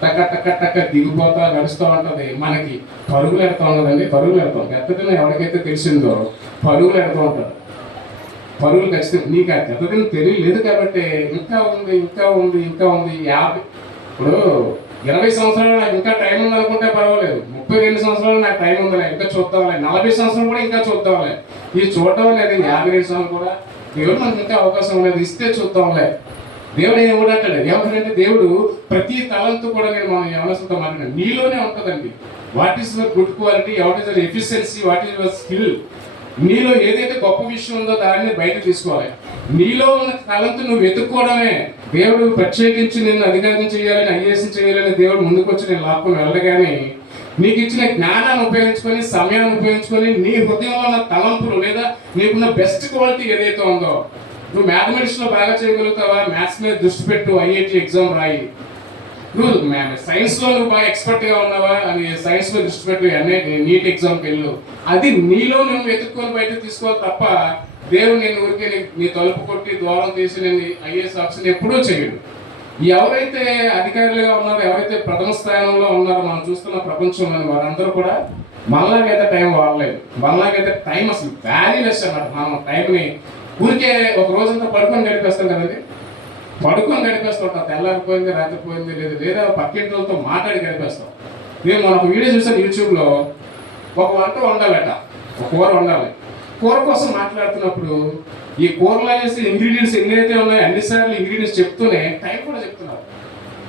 టక్క టక్క టక్క దిగిపోతా నడుస్తూ ఉంటుంది. మనకి పరుగులు ఎడతా ఉన్నదండి, పరుగులు ఎడతాం. గతదిన ఎవరికైతే తెలిసిందో పరుగులు ఎడతా ఉంటారు. పరుగులు ఖచ్చితంగా నీకు ఆ గతదిన తెలియలేదు కాబట్టి ఇంకా ఉంది. 50 ఇప్పుడు 20 సంవత్సరాలు నాకు ఇంకా టైం ఉంది అనుకుంటే పర్వాలేదు. 32 సంవత్సరాలు నాకు టైం ఉందిలే, ఇంకా చూద్దాంలే. 40 సంవత్సరాలు కూడా ఇంకా చూద్దాంలే. ఇది చూడటం లేదు. 52 సంవత్సరాలు కూడా దేవుడు మనకి ఇంకా అవకాశం లేదు, ఇస్తే చూద్దాంలే. దేవుడు ఏమంటాడు? ఏమంటాడంటే దేవుడు ప్రతి తలంతో కూడా నేను మనం యవనస్తులతో మాట్లాడాను, నీలోనే ఉంటుందండి. What is your good quality, what is your efficiency, what is your skill. నీలో ఏదైతే గొప్ప విషయం ఉందో దాన్ని బయట తీసుకోవాలి. నీలో ఉన్న తలంతో నువ్వు వెతుక్కోవడమే. దేవుడు ప్రత్యేకించి నిన్ను అధికారం చేయాలని, ఐఏఎస్ చేయాలని దేవుడు ముందుకు వచ్చి నేను లాక్కొని వెళ్ళగానే నీకు ఇచ్చిన జ్ఞానాన్ని ఉపయోగించుకొని, సమయాన్ని ఉపయోగించుకొని, నీ హృదయంలో ఉన్న తలంపులు లేదా నీకున్న బెస్ట్ క్వాలిటీ ఏదైతే ఉందో, నువ్వు మ్యాథమెటిక్స్లో బాగా చేయగలుగుతావా, మ్యాథ్స్ మీద దృష్టి పెట్టు, IIT ఎగ్జామ్ రాయి. నువ్వు సైన్స్లో నువ్వు బాగా ఎక్స్పర్ట్గా ఉన్నావా అని సైన్స్లో దృష్టి పెట్టు, నీట్ ఎగ్జామ్కి వెళ్ళు. అది నీలో నువ్వు వెతుక్కొని బయటకు తీసుకోవాలి తప్ప దేవుడు నేను ఊరికే నీ తలుపు కొట్టి ద్వారం తీసి నేను IAS ఆఫీసర్ ఎప్పుడూ చేయడు. ఎవరైతే అధికారులుగా ఉన్నారో, ఎవరైతే ప్రథమ స్థానంలో ఉన్నారో మనం చూస్తున్న ప్రపంచంలోని వారందరూ కూడా మనలాగైతే టైం వాడలేదు. మనలాగైతే టైం అసలు వాల్యూలెస్ అన్నమాట. మనం టైంని ఊరికే ఒక రోజంతా పడుకొని గడిపేస్తాం కదండి. పడుకొని గడిపేస్తుంటాం. తెల్లారిపోయింది, రాత్రిపోయింది లేదు, లేదా పక్కింటి వాళ్ళతో మాట్లాడి గడిపేస్తాం. నేను మన ఒక వీడియో చూసాను యూట్యూబ్లో. ఒక వంట వండాలట, ఒక కూర వండాలి. కూర కోసం మాట్లాడుతున్నప్పుడు ఈ కూరలో వేసి ఇంగ్రీడియంట్స్ ఎన్నైతే ఉన్నాయో అన్నిసార్లు ఇంగ్రీడియంట్స్ చెప్తూనే టైం కూడా చెప్తున్నారు.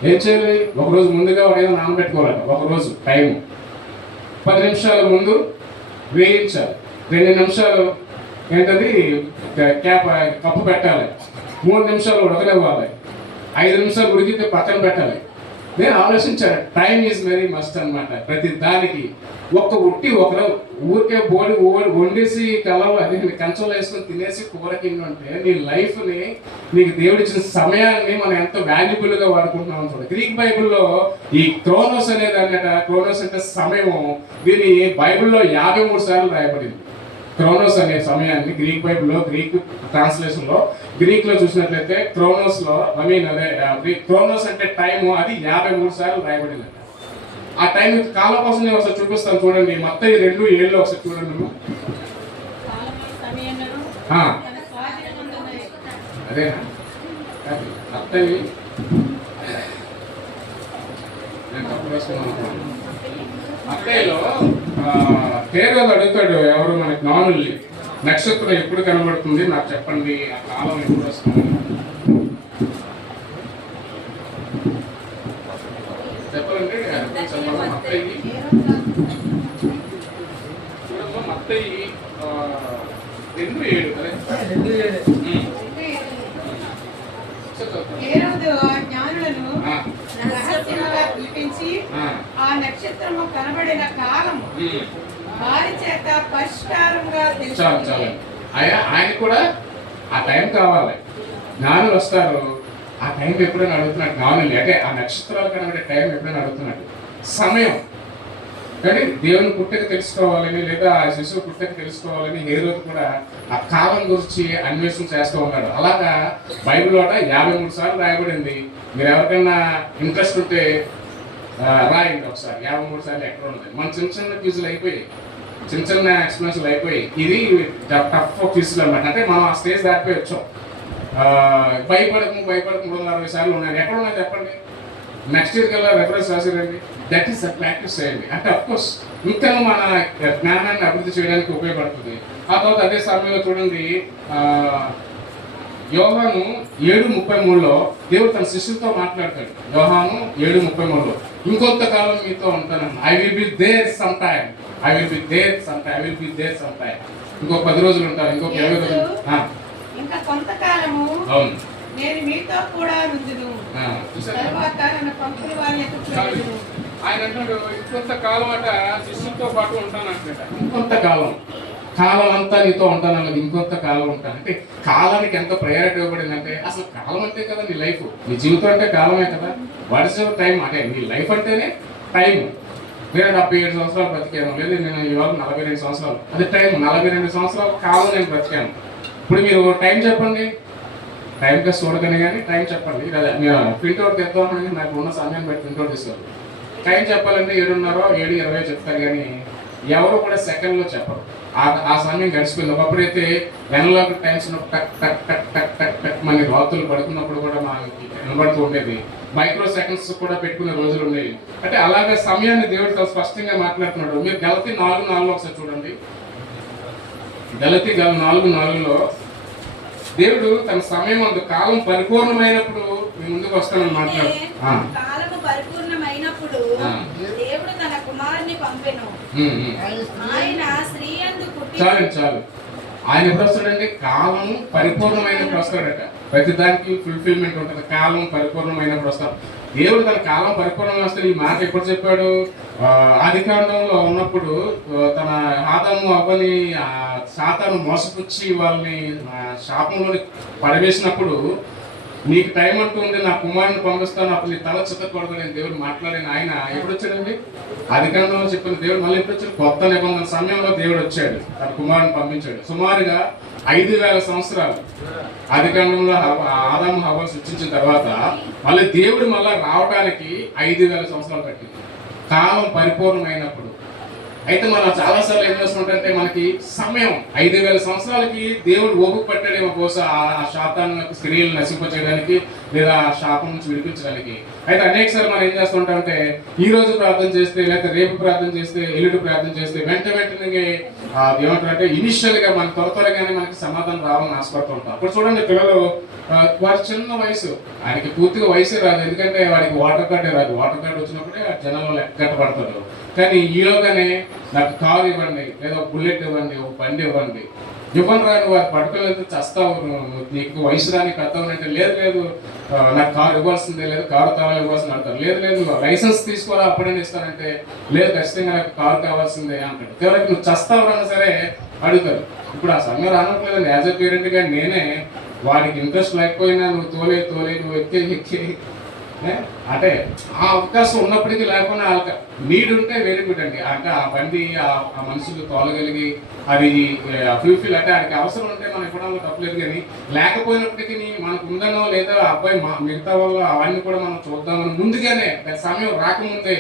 ఏం చేయాలి? ఒకరోజు ముందుగా ఏదో నానబెట్టుకోవాలట. ఒకరోజు టైం 10 నిమిషాల ముందు వేయించాలి. 2 నిమిషాలు ఏంటది కప్పు పెట్టాలి. 3 నిమిషాలు ఉడకనివ్వాలి. 5 నిమిషాలు ఉడికితే పక్కన పెట్టాలి. నేను ఆలోచించాను, టైం ఈజ్ వెరీ మస్ట్ అనమాట. ప్రతి దానికి ఒక్క ఒకరు ఊరికే బోడి వండేసి కలవ అది కంచంలో వేసుకొని తినేసి కూర కింద ఉంటే నీ లైఫ్ని, నీకు దేవుడు ఇచ్చిన సమయాన్ని మనం ఎంత వాల్యుబుల్గా వాడుకుంటున్నాం చూడండి. గ్రీక్ బైబిల్లో ఈ క్రోనోస్ అనేది అన్నట, క్రోనోస్ అంటే సమయము, దీన్ని బైబిల్లో 53 సార్లు రాయబడింది. క్రోనోస్ అనే సమయాన్ని గ్రీక్ బైబిల్లో, గ్రీక్ ట్రాన్స్లేషన్లో, గ్రీక్లో చూసినట్లయితే క్రోనోస్లో అదే క్రోనోస్ అంటే టైము, అది 53 సార్లు రాయబడింది. ఆ టైం కాలం కోసం నేను ఒకసారి చూపిస్తాను చూడండి. మత్తయి 2:7 ఒకసారి చూడండి. అదేనా మత్తయి, నేను తప్పు వేసుకున్నాను. మత్తయిలో పేదలు అడుగుతాడు, ఎవరు మన జ్ఞానుల్ని, నక్షత్రం ఎప్పుడు కనబడుతుంది నాకు చెప్పండి, ఆ కాలం ఎప్పుడు వస్తుంది చెప్పాలంటే మత్తయి చూడమ్మా, మత్తయి 2:7 జ్ఞానులను రహస్యంగా పిలిపించి ఆ నక్షత్రము కనబడిన కాలము వారి చేత పరిష్కారంగా చాలు. ఆయన కూడా ఆ టైం కావాలి. జ్ఞానులు వస్తారు, ఆ టైం ఎప్పుడైనా అడుగుతున్నాడు. జ్ఞానులు అంటే ఆ నక్షత్రాలు కనబడే టైం ఎప్పుడైనా అడుగుతున్నాడు. సమయం కానీ దేవుని పుట్టక తెలుసుకోవాలని, లేదా ఆ శిశువు పుట్టక తెలుసుకోవాలని ఏ రోజు కూడా ఆ కాలం గురించి అన్వేషణ చేస్తూ ఉన్నాడు. అలాగా బైబిల్లో 53 సార్లు రాయబడింది. మీరు ఎవరికైనా ఇంట్రెస్ట్ ఉంటే రాయండి ఒకసారి. 53 సార్లు ఎక్కడ ఉంటుంది. మన చిన్న చిన్న క్విజులు అయిపోయాయి, చిన్న చిన్న ఎక్స్ప్లెనేషన్లు అయిపోయి, ఇది టఫ్ క్విజులు అనమాట. అంటే మనం ఆ స్టేజ్ దాటిపోయి వచ్చాం. భయపడకు 360 సార్లు ఉన్నాయి. ఎక్కడ ఉన్నాయి చెప్పండి. నెక్స్ట్ ఇయర్ కల్లా రెఫరెన్స్ రాసిరండి. దట్ ఈస్ ద ప్రాక్టీస్ చేయండి. అంటే అఫ్కోర్స్ ఇంకా మన జ్ఞానాన్ని అభివృద్ధి చేయడానికి ఉపయోగపడుతుంది. ఆ తర్వాత అదే సమయంలో చూడండి, యోహాను 7:33లో దేవుడు తన శిష్యులతో మాట్లాడతాడు. యోహాను 7:33లో ఇంకొంతకాలం మీతో ఉంటాను. I will be there some time, I will be there some time, I will be there some time. ఇంకొక 10 రోజులు ఉంటాను, ఇంకొక 20 రోజులు. ఇంకా కొంతకాలము అవును, నేను మీతో కూడా నుందును. తర్వాత నన్ను పంపిన వారిని ఎత్తుకుని ఆయన అంటాడు, ఇంకొంతకాలం అట శిష్యులతో పాటు ఉంటాను అంటాడు. ఇంకొంతకాలం, కాలం అంతా నీతో ఉంటాను అన్నది ఇంకొంతకాలం ఉంటాను. అంటే కాలానికి ఎంత ప్రయారిటీ ఇవ్వబడిందంటే, అసలు కాలం అంటే కదా నీ లైఫ్, నీ జీవితం అంటే కాలమే కదా. What is your time? అంటే నీ లైఫ్ అంటేనే టైం. నేను 77 సంవత్సరాలు బ్రతికాను, లేదు నేను ఇవాళ 42 సంవత్సరాలు, అది టైం. 42 సంవత్సరాల కాలం నేను బ్రతికాను. ఇప్పుడు మీరు టైం చెప్పండి, టైం కాస్ట్ చూడకని కానీ టైం చెప్పండి. లేదా మీరు ప్రింట్అవుట్ తెద్దామని నాకు ఉన్న సమయం బట్టి ప్రింట్అవుట్ తీసుకోవాలి. టైం చెప్పాలంటే 7:30, 7:20 చెప్తారు, కానీ ఎవరు కూడా సెకండ్లో చెప్పరు. ఆ సమయం గడిచిపోయింది. ఒకప్పుడైతే వెనలాగ్ టైమ్స్ టక్ టక్ టక్ టక్ టక్ టక్ మన రాత్రులు పడుకున్నప్పుడు కూడా మనకి వినబడుతూ ఉండేది. మైక్రో సెకండ్స్ కూడా పెట్టుకునే రోజులు ఉండేవి. అంటే అలాగే సమయాన్ని దేవుడితో స్పష్టంగా మాట్లాడుతున్నాడు. మీరు గలతీ 4:4 ఒకసారి చూడండి. గలతీ 4:4లో దేవుడు తన సమయం అందు కాలం పరిపూర్ణమైనప్పుడు మీ ముందుకు వస్తానని మాట్లాడు. కాలము పరిపూర్ణమైనప్పుడు దేవుడు తన కుమారుని పంపెను. ఆయన స్త్రీ యందు పుట్టి చాలు ఆయన ఎప్పుడు వస్తాడంటే కాలం పరిపూర్ణమైనప్పుడు వస్తాడట. ప్రతి దానికి ఫుల్ఫిల్మెంట్ ఉంటుంది. కాలం పరిపూర్ణమైనప్పుడు వస్తాడు. దేవుడు తన కాలం పరిపూర్ణంగా వస్తే ఈ మాట ఎప్పుడు చెప్పాడు? ఆదికాండంలో ఉన్నప్పుడు తన ఆదాము అవ్వని సాతాను మోసపుచ్చి వాళ్ళని శాపంలోని పడవేసినప్పుడు, నీకు టైం అంటూ ఉంది, నా కుమారుని పంపిస్తాను, అప్పుడు నీ తల చిత్తకూడదు నేను దేవుడు మాట్లాడిన ఆయన ఎప్పుడు వచ్చాడండి? ఆదికాండంలో చెప్పిన దేవుడు మళ్ళీ ఎప్పుడు వచ్చాడు? కొత్త నిబంధన సమయంలో దేవుడు వచ్చాడు, తన కుమారుని పంపించాడు. సుమారుగా 5000 సంవత్సరాలు ఆదికాండంలో ఆదాము హవ్వ సృష్టించిన తర్వాత మళ్ళీ దేవుడు మళ్ళీ రావడానికి 5000 సంవత్సరాలు పట్టింది. కాలం పరిపూర్ణమైనప్పుడు అయితే మనం చాలాసార్లు ఏం చేస్తుంటే మనకి సమయం 5,000 సంవత్సరాలకి దేవుడు ఓపిక పట్టాడేమో బహుశా ఆ శాతాన్ని స్త్రీలు నశింపచేయడానికి లేదా ఆ శాపం నుంచి విడిపించడానికి. అయితే అనేకసారి మనం ఏం చేస్తుంటామంటే ఈ రోజు ప్రార్థన చేస్తే లేకపోతే రేపు ప్రార్థన చేస్తే ఎల్లుండి ప్రార్థన చేస్తే వెంటనే ఏమంటారంటే ఇనిషియల్గా మన త్వరగానే మనకి సమాధానం రావాలని ఆశపడుతూ ఉంటాం. అప్పుడు చూడండి పిల్లలు వారి చిన్న వయసు, ఆయనకి పూర్తిగా వయసే రాదు, ఎందుకంటే వాడికి వాటర్ కార్డే రాదు. వాటర్ కార్డు వచ్చినప్పుడే జనంలో లెక్కగట్టబడతాడు. కానీ ఈలోగానే నాకు కారు ఇవ్వండి, లేదా బుల్లెట్ ఇవ్వండి, ఒక బండి ఇవ్వండి రాని వారు పట్టుకోలేదు, చస్తావు, నీకు వయసు రాని కడతావు అంటే లేదు నాకు కారు ఇవ్వాల్సిందే, లేదు కారు తాళాలు ఇవ్వాల్సింది అంటారు. లేదు లైసెన్స్ తీసుకోవాలా అప్పుడే ఇస్తానంటే లేదు ఖచ్చితంగా నాకు కారు కావాల్సిందే అంటాడు. చివరికి నువ్వు చస్తావు అన్నా సరే అడుగుతారు. ఇప్పుడు ఆ సమయం రానట్లేదండి. యాజ్ అ పేరెంట్గా నేనే వాడికి ఇంట్రెస్ట్ లేకపోయినా నువ్వు తోలే నువ్వు ఎక్కి అంటే ఆ అవకాశం ఉన్నప్పటికీ లేకుండా నీడ్ ఉంటే వెరీ గుడ్ అండి. అంటే ఆ బండి ఆ మనుషులు తోలగలిగి అది ఫుల్ఫిల్ అంటే ఆయనకి అవసరం ఉంటే మనం ఇవ్వడంలో తప్పలేదు. కానీ లేకపోయినప్పటికీ మనకు ఉందనో లేదా అబ్బాయి మిగతా వాళ్ళు అవన్నీ కూడా మనం చూద్దామని ముందుగానే సమయం రాకముందే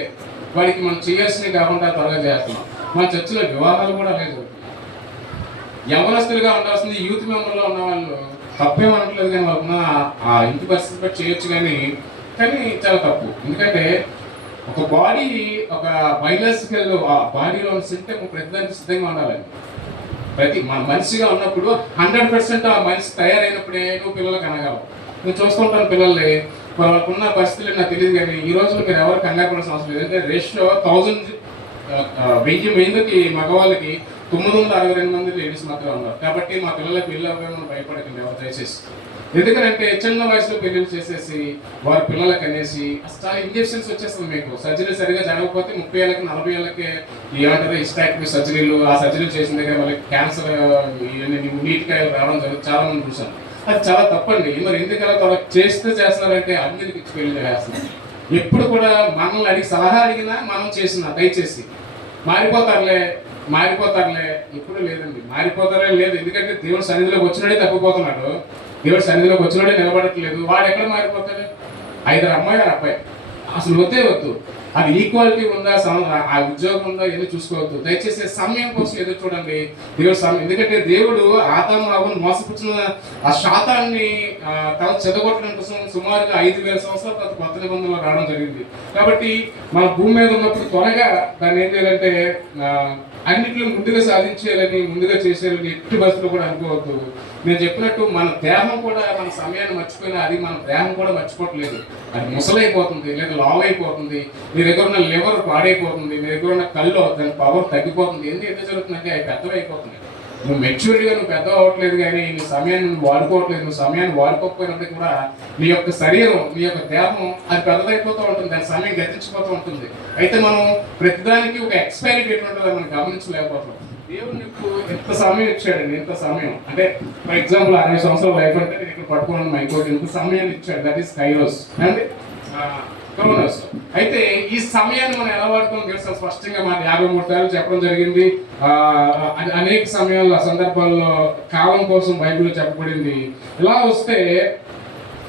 వాడికి మనం చేయాల్సినవి కాకుండా త్వరగా చేస్తున్నాం. మన చర్చిలో వివాహాలు కూడా లేదు. యవనస్తులుగా ఉండాల్సింది యూత్ మెంబర్లో ఉన్న వాళ్ళు తప్పేమనట్లేదు, కానీ వాళ్ళకున్న ఆ ఇంటి పరిస్థితి బట్టి చేయొచ్చు, కానీ చాలా తప్పు. ఎందుకంటే ఒక బాడీ ఒక బయలాజికల్ ఆ బాడీలో ఉన్న సిస్టమ్ ప్రతిదానికి సిద్ధంగా ఉండాలండి. మన మనిషిగా ఉన్నప్పుడు 100% ఆ మనిషి తయారైనప్పుడే నువ్వు పిల్లలకు అనగలవు. నేను చూస్తుంటాను పిల్లల్ని, వాళ్ళకున్న పరిస్థితులు నాకు తెలియదు, కానీ ఈ రోజులో మీరు ఎవరు కంగారు పడాల్సిన అవసరం లేదు. ఎందుకంటే రేషియో 1000 మందికి మగవాళ్ళకి 962 మంది లేడీస్ మాత్రమే ఉన్నారు. కాబట్టి మా పిల్లలకు పెళ్ళి అవ్వమని భయపడకండి ఎవరు దయచేసి. ఎందుకంటే చిన్న వయసులో పెళ్లి చేసేసి వారి పిల్లలకు అనేసి చాలా ఇంజెక్షన్స్ వచ్చేస్తుంది. మీకు సర్జరీ సరిగా జరగకపోతే 30 ఏళ్ళకి 40 ఏళ్ళకి ఏమంటారు హిస్టాక్టమీ సర్జరీలు, ఆ సర్జరీలు చేసిన దగ్గర వాళ్ళకి క్యాన్సర్ నీటికాయలు రావడం జరుగుతుంది. చాలా మంది చూసాను. అది చాలా తప్పండి. మరి ఎందుకలా చేస్తున్నారంటే అందరికి ఇచ్చి పెళ్లి చేస్తున్నారు. ఎప్పుడు కూడా మనల్ని అడిగి సలహా అడిగినా మనం చేసిన దయచేసి మారిపోతారులే ఎప్పుడు లేదండి. మారిపోతారే లేదు. ఎందుకంటే దేవుడు సన్నిధిలోకి వచ్చినాడే తప్పిపోతున్నాడు, దేవుడు సన్నిధిలోకి వచ్చినాడే నిలబడట్లేదు. వాడు ఎక్కడ మారిపోతాడు? 5 అమ్మాయి 6 అబ్బాయి అసలు వద్దు. అది ఈక్వాలిటీ ఉందా, ఆ ఉద్యోగం ఉందా, ఏదో చూసుకోవద్దు. దయచేసి సమయం కోసం ఎదురు చూడండి. దేవుడు సమయం, ఎందుకంటే దేవుడు ఆదాము అవ్వను మోసపుచ్చిన ఆ శాతాన్ని తల చెదగొట్టడం కోసం సుమారుగా 5,000 సంవత్సరాల తర్వాత కొత్త నిబంధనలో రావడం జరిగింది. కాబట్టి మన భూమి మీద ఉన్నప్పుడు త్వరగా దాన్ని ఏం చేయాలంటే అన్నింటిలో ముందుగా సాధించేయాలని, ముందుగా చేసేయాలని ఎట్టి బస్సులో కూడా అనుకోవద్దు. నేను చెప్పినట్టు మన దేహం కూడా మన సమయాన్ని మర్చిపోయినా అది మన దేహం కూడా మర్చిపోవట్లేదు. అది ముసలైపోతుంది, లేదా లావ్ అయిపోతుంది, మీ దగ్గర ఉన్న లివర్ పాడైపోతుంది, మీ దగ్గర ఉన్న కళ్ళు దాని పవర్ తగ్గిపోతుంది. ఎందుకు జరుగుతుందంటే అవి పెద్దవి అయిపోతుంది. నువ్వు మెచ్యూరిటీగా నువ్వు పెద్ద అవ్వట్లేదు, కానీ నీ సమయాన్ని నువ్వు వాడుకోవట్లేదు. నువ్వు సమయాన్ని వాడుకోకపోయినప్పటికీ కూడా నీ యొక్క శరీరం, నీ యొక్క దేహం అది పెద్దదైపోతూ ఉంటుంది, దాని సమయం గతించిపోతూ ఉంటుంది. అయితే మనం ప్రతిదానికి ఒక ఎక్స్పైరీ డేట్ ఉంటుంది, మనం గమనించలేకపోతాం. దేవుడు నీకు ఎంత సమయం ఇచ్చాడండి, ఎంత సమయం అంటే ఫర్ ఎగ్జాంపుల్ 60 సంవత్సరాల లైఫ్ అంటే నేను ఇక్కడ పట్టుకున్నాను మైకోటి, ఎంత సమయాన్ని ఇచ్చాడు, దట్ ఈస్ కైరోస్ అంటే క్రోనోస్. అయితే ఈ సమయాన్ని మనం ఎలా వాడుతాం తెలుసా? స్పష్టంగా మన 53 సార్లు చెప్పడం జరిగింది. అనేక సమయాల్లో సందర్భాల్లో కాలం కోసం బైబిల్లో చెప్పబడింది. ఇలా వస్తే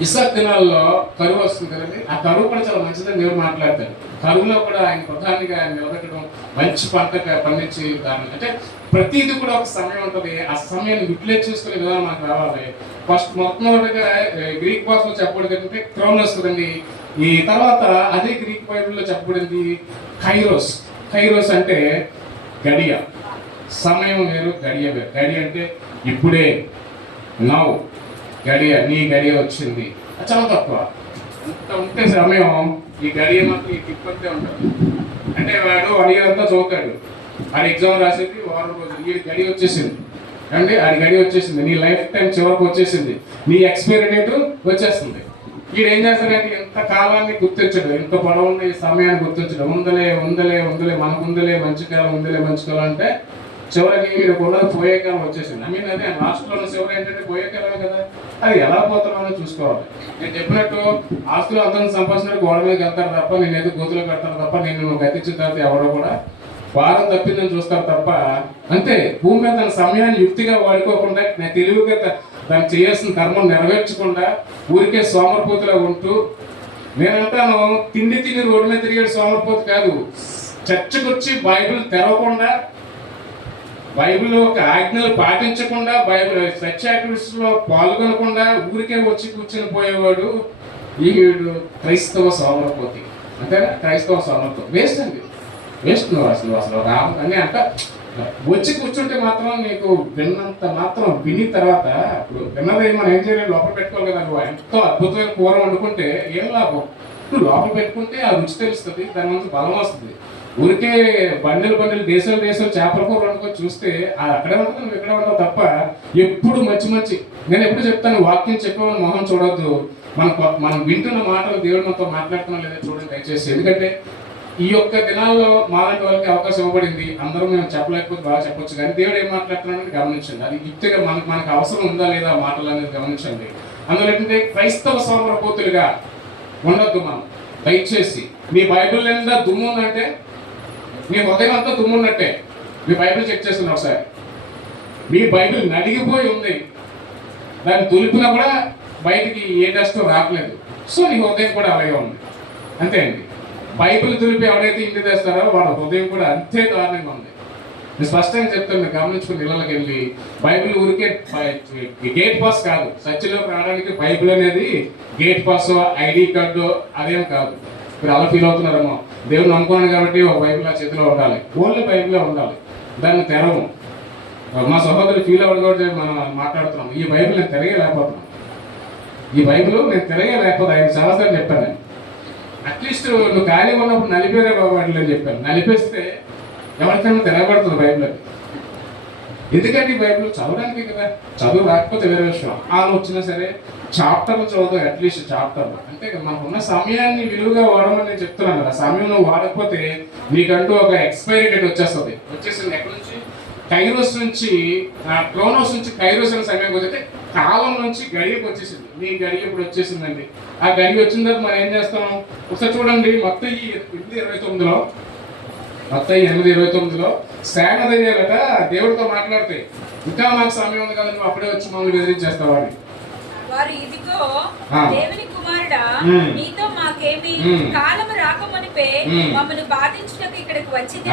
ఇసాక్ దినాల్లో కరువు వస్తుంది కదండి. ఆ కరువు కూడా చాలా మంచిదని దేవుడు మాట్లాడతాడు. కరువులో కూడా ఆయన ప్రధానిగా ఆయన నిలబెట్టడం, మంచి పంట పండించి దాన్ని అంటే ప్రతిదీ కూడా ఒక సమయం ఉంటుంది. ఆ సమయాన్ని యూటిలైజ్ చేసుకునే విధానం మనకు రావాలి. ఫస్ట్ మొట్టమొదటిగా గ్రీక్ భాషలో చెప్పబడింది ఏంటంటే క్రోనోస్ కదండి. ఈ తర్వాత అదే గ్రీక్ బైబిల్లో చెప్పబడింది కైరోస్ అంటే గడియ. సమయం వేరు, గడియ వేరు. గడియ అంటే ఇప్పుడే, నౌ, గడియ నీ గడియ వచ్చింది. చాలా తక్కువ అంత ఉంటే సమయం. ఈ గడియ మాత్రం ఈ టిప్పంతే ఉంటుంది. అంటే వాడు అడిగేదంతా చదువుతాడు, ఆడి ఎగ్జామ్ రాసేది వారం రోజులు, ఈ గడియ వచ్చేసింది అండి, ఆడి గడియ వచ్చేసింది, నీ లైఫ్ టైం చివరికి వచ్చేసింది, నీ ఎక్స్పైరీ డేట్ వచ్చేస్తుంది. వీడు ఏం చేస్తాడంటే ఎంత కాలాన్ని గుర్తించడు, ఎంత పొడవున్న ఈ సమయాన్ని గుర్తించడు. ఉందలే మనకు మంచి కాలం అంటే చివరికి మీరు కూడా పోయే కాలం వచ్చేసింది. అదే లాస్ట్లో ఉన్న చివరి ఏంటంటే పోయే కాలం కదా, అది ఎలా పోతున్నామో చూసుకోవాలి. నేను చెప్పినట్టు ఆస్తులు అందరిని సంపాదించినట్టు గోడ మీద వెళ్తారు తప్ప, నేను ఏదో గోతులో కడతాను తప్ప, నేను గతించిన తర్వాత ఎవరో కూడా వారం తప్పిందని చూస్తారు తప్ప. అంతే, భూమి మీద తన సమయాన్ని యుక్తిగా వాడుకోకుండా, నేను తెలివిగా దాన్ని చేయాల్సిన కర్మం నెరవేర్చకుండా ఊరికే సోమరిపోతులా ఉంటూ, నేనంటాను తిండి రోడ్డు మీద తిరిగే సోమరిపోతు కాదు, చర్చకు వచ్చి బైబిల్ తెరవకుండా, బైబిల్ యొక్క ఆజ్ఞలు పాటించకుండా, బైబిల్ చర్చ్ యాక్టివిటీస్లో పాల్గొనకుండా ఊరికే వచ్చి కూర్చొని పోయేవాడు వీడు క్రైస్తవ సోమరపోతి. అంతేనా? క్రైస్తవ సోమరతో వేస్ట్ అండి, వేస్ట్. నువ్వు అసలు రాము అని అంట వచ్చి కూర్చుంటే మాత్రం నీకు విన్నంత మాత్రం విని తర్వాత ఇప్పుడు విన్నది మనం ఏం చేయాలి, లోపల పెట్టుకోవాలి కదా. నువ్వు ఎంతో అద్భుతమైన కూర వండుకుంటే ఏం లాభం? నువ్వు లోపల పెట్టుకుంటే ఆ రుచి తెలుస్తుంది, దాని నుంచి బలం వస్తుంది. ఊరికే బండిలు దేశాలు చేపల కూర వండుకొని చూస్తే అది అక్కడే ఉంటుంది, నువ్వు ఇక్కడే ఉంటావు తప్ప. ఎప్పుడు మంచి నేను ఎప్పుడు చెప్తాను, వాక్యం చెప్పేవాళ్ళని మొహం చూడొద్దు. మనం వింటున్న మాటలు దేవుడు మనతో మాట్లాడుతున్నా లేదా చూడండి దయచేసి. ఎందుకంటే ఈ యొక్క దినాల్లో మాలాంటి వాళ్ళకి అవకాశం ఇవ్వబడింది. అందరూ మేము చెప్పలేకపోతే బాగా చెప్పొచ్చు, కానీ దేవుడు ఏం మాట్లాడుతున్నాడని గమనించండి. అది యుక్తిగా మనకు అవసరం ఉందా లేదా ఆ మాటలు అనేది గమనించండి. అందులో ఏంటంటే క్రైస్తవ సోమరపోతులుగా ఉండొద్దు మనం. దయచేసి మీ బైబిల్ నిండా దుమ్ము ఉందంటే మీ హృదయం అంతా దుమ్ము ఉన్నట్టే. మీ బైబిల్ చెక్ చేసుకుని ఒకసారి. మీ బైబిల్ నలిగిపోయి ఉంది, దాన్ని తులిపినా కూడా బయటికి ఏ డస్ట్ రావట్లేదు. సో నీ హృదయం కూడా అలాగే ఉంది. అంతే అండి. బైబిల్ తులిపి ఎవరైతే ఇంటి తెస్తారో వాళ్ళ హృదయం కూడా అంతే దారుణంగా ఉంది. నేను స్పష్టంగా చెప్తాను, మీరు గమనించుకుని ఇళ్ళకి వెళ్ళి బైబిల్ ఊరికే గేట్ పాస్ కాదు. చర్చిలోకి రావడానికి బైబిల్ అనేది గేట్ పాస్, ఐడి కార్డు అదేం కాదు. మీరు అలా ఫీల్ అవుతున్నారేమో. దేవుడు నమ్ముకున్నాను కాబట్టి ఒక బైబిల్ ఆ చేతిలో ఉండాలి, ఓన్లీ బైబిలే ఉండాలి, దాన్ని తెరవం. మా సహోదరులు ఫీల్ అవ్వడం కూడా మనం మాట్లాడుతున్నాం. ఈ బైబిల్ నేను తిరగలేకపోతున్నాను, ఈ బైబిల్ నేను తిరగలేకపోతే 5 సంవత్సరాలు చెప్పాను నేను. అట్లీస్ట్ నువ్వు ఖాళీ ఉన్నప్పుడు నలిపేరే బాబాట్లు అని చెప్పాను. నలిపేస్తే ఎవరికైనా తిరగబడుతుంది బైబిల్ అది. ఎందుకంటే ఈ బైబిల్ చదవడానికి కదా, చదువు రాకపోతే వేరే విషయం. ఆలోచన సరే చాప్టర్లు చదువుతావు, అట్లీస్ట్ చాప్టర్లు. అంటే మనకున్న సమయాన్ని విలువగా వాడమని నేను చెప్తున్నాను కదా. సమయం నువ్వు వాడకపోతే నీకంటూ ఒక ఎక్స్పైరీ డేట్ వచ్చేస్తుంది. వచ్చేసింది ఎక్కడి నుంచి? కైరోస్ నుంచి, క్రోనోస్ నుంచి కైరోస్ అనే సమయం వచ్చేస్తే కాలం నుంచి గడియకు వచ్చేసింది. మీ గడియ ఇప్పుడు వచ్చేసిందండి. ఆ గడియ వచ్చిన తర్వాత మనం ఏం చేస్తాం ఒకసారి చూడండి. మత్తయి 8:29లో, మత్తయి 8:29లో సేన దయ్యాలట దేవుడితో మాట్లాడతాయి. ఇంకా మాకు సమయం ఉంది కదా, నువ్వు అప్పుడే వచ్చి మమ్మల్ని బెదిరించేస్తావు అని. వారు ఇదిగో దేవుని కుమారుడా, నీతో మాకేమి కాలం రాకమునిపే మమ్మల్ని బాధించుటకు ఇక్కడికి వచ్చింది.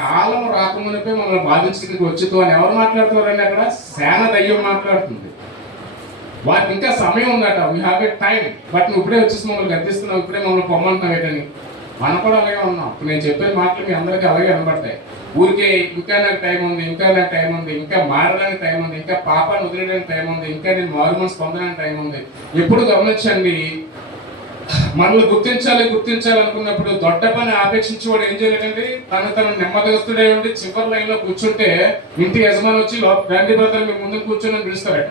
కాలం రాకమునిపే మమ్మల్ని బాధించడానికి వచ్చింది అని ఎవరు మాట్లాడుతారండి? అక్కడ సేన దయ్యం మాట్లాడుతుంది. వారికి ఇంకా సమయం ఉందట. We have a time, but నువ్వు ఇప్పుడే వచ్చేసి మమ్మల్ని గర్దిస్తున్నావు, ఇప్పుడే మమ్మల్ని పొమ్మంటున్నావు ఏంటని. మనం కూడా అలాగే ఉన్నాం. ఇప్పుడు నేను చెప్పే మాటలు మీ అందరికీ అలాగే వినబడతాయి. ఊరికే ఇంకా నాకు టైం ఉంది, ఇంకా నాకు టైం ఉంది, ఇంకా మారడానికి టైం ఉంది, ఇంకా పాపాన్ని వదిలేయడానికి టైం ఉంది, ఇంకా నేను మారు మనసు పొందడానికి టైం ఉంది. ఎప్పుడు గమనించండి, మనల్ని గుర్తించాలి అనుకున్నప్పుడు దొడ్డ పని ఆపేక్షించి వాడు ఏం చేయలేదండి, తన నెమ్మదస్తుడే ఉండి చివరి లైన్లో కూర్చుంటే ఇంటి యజమాని వచ్చి రండి బ్రదర్ మీ ముందు కూర్చొని పిలుస్తారట.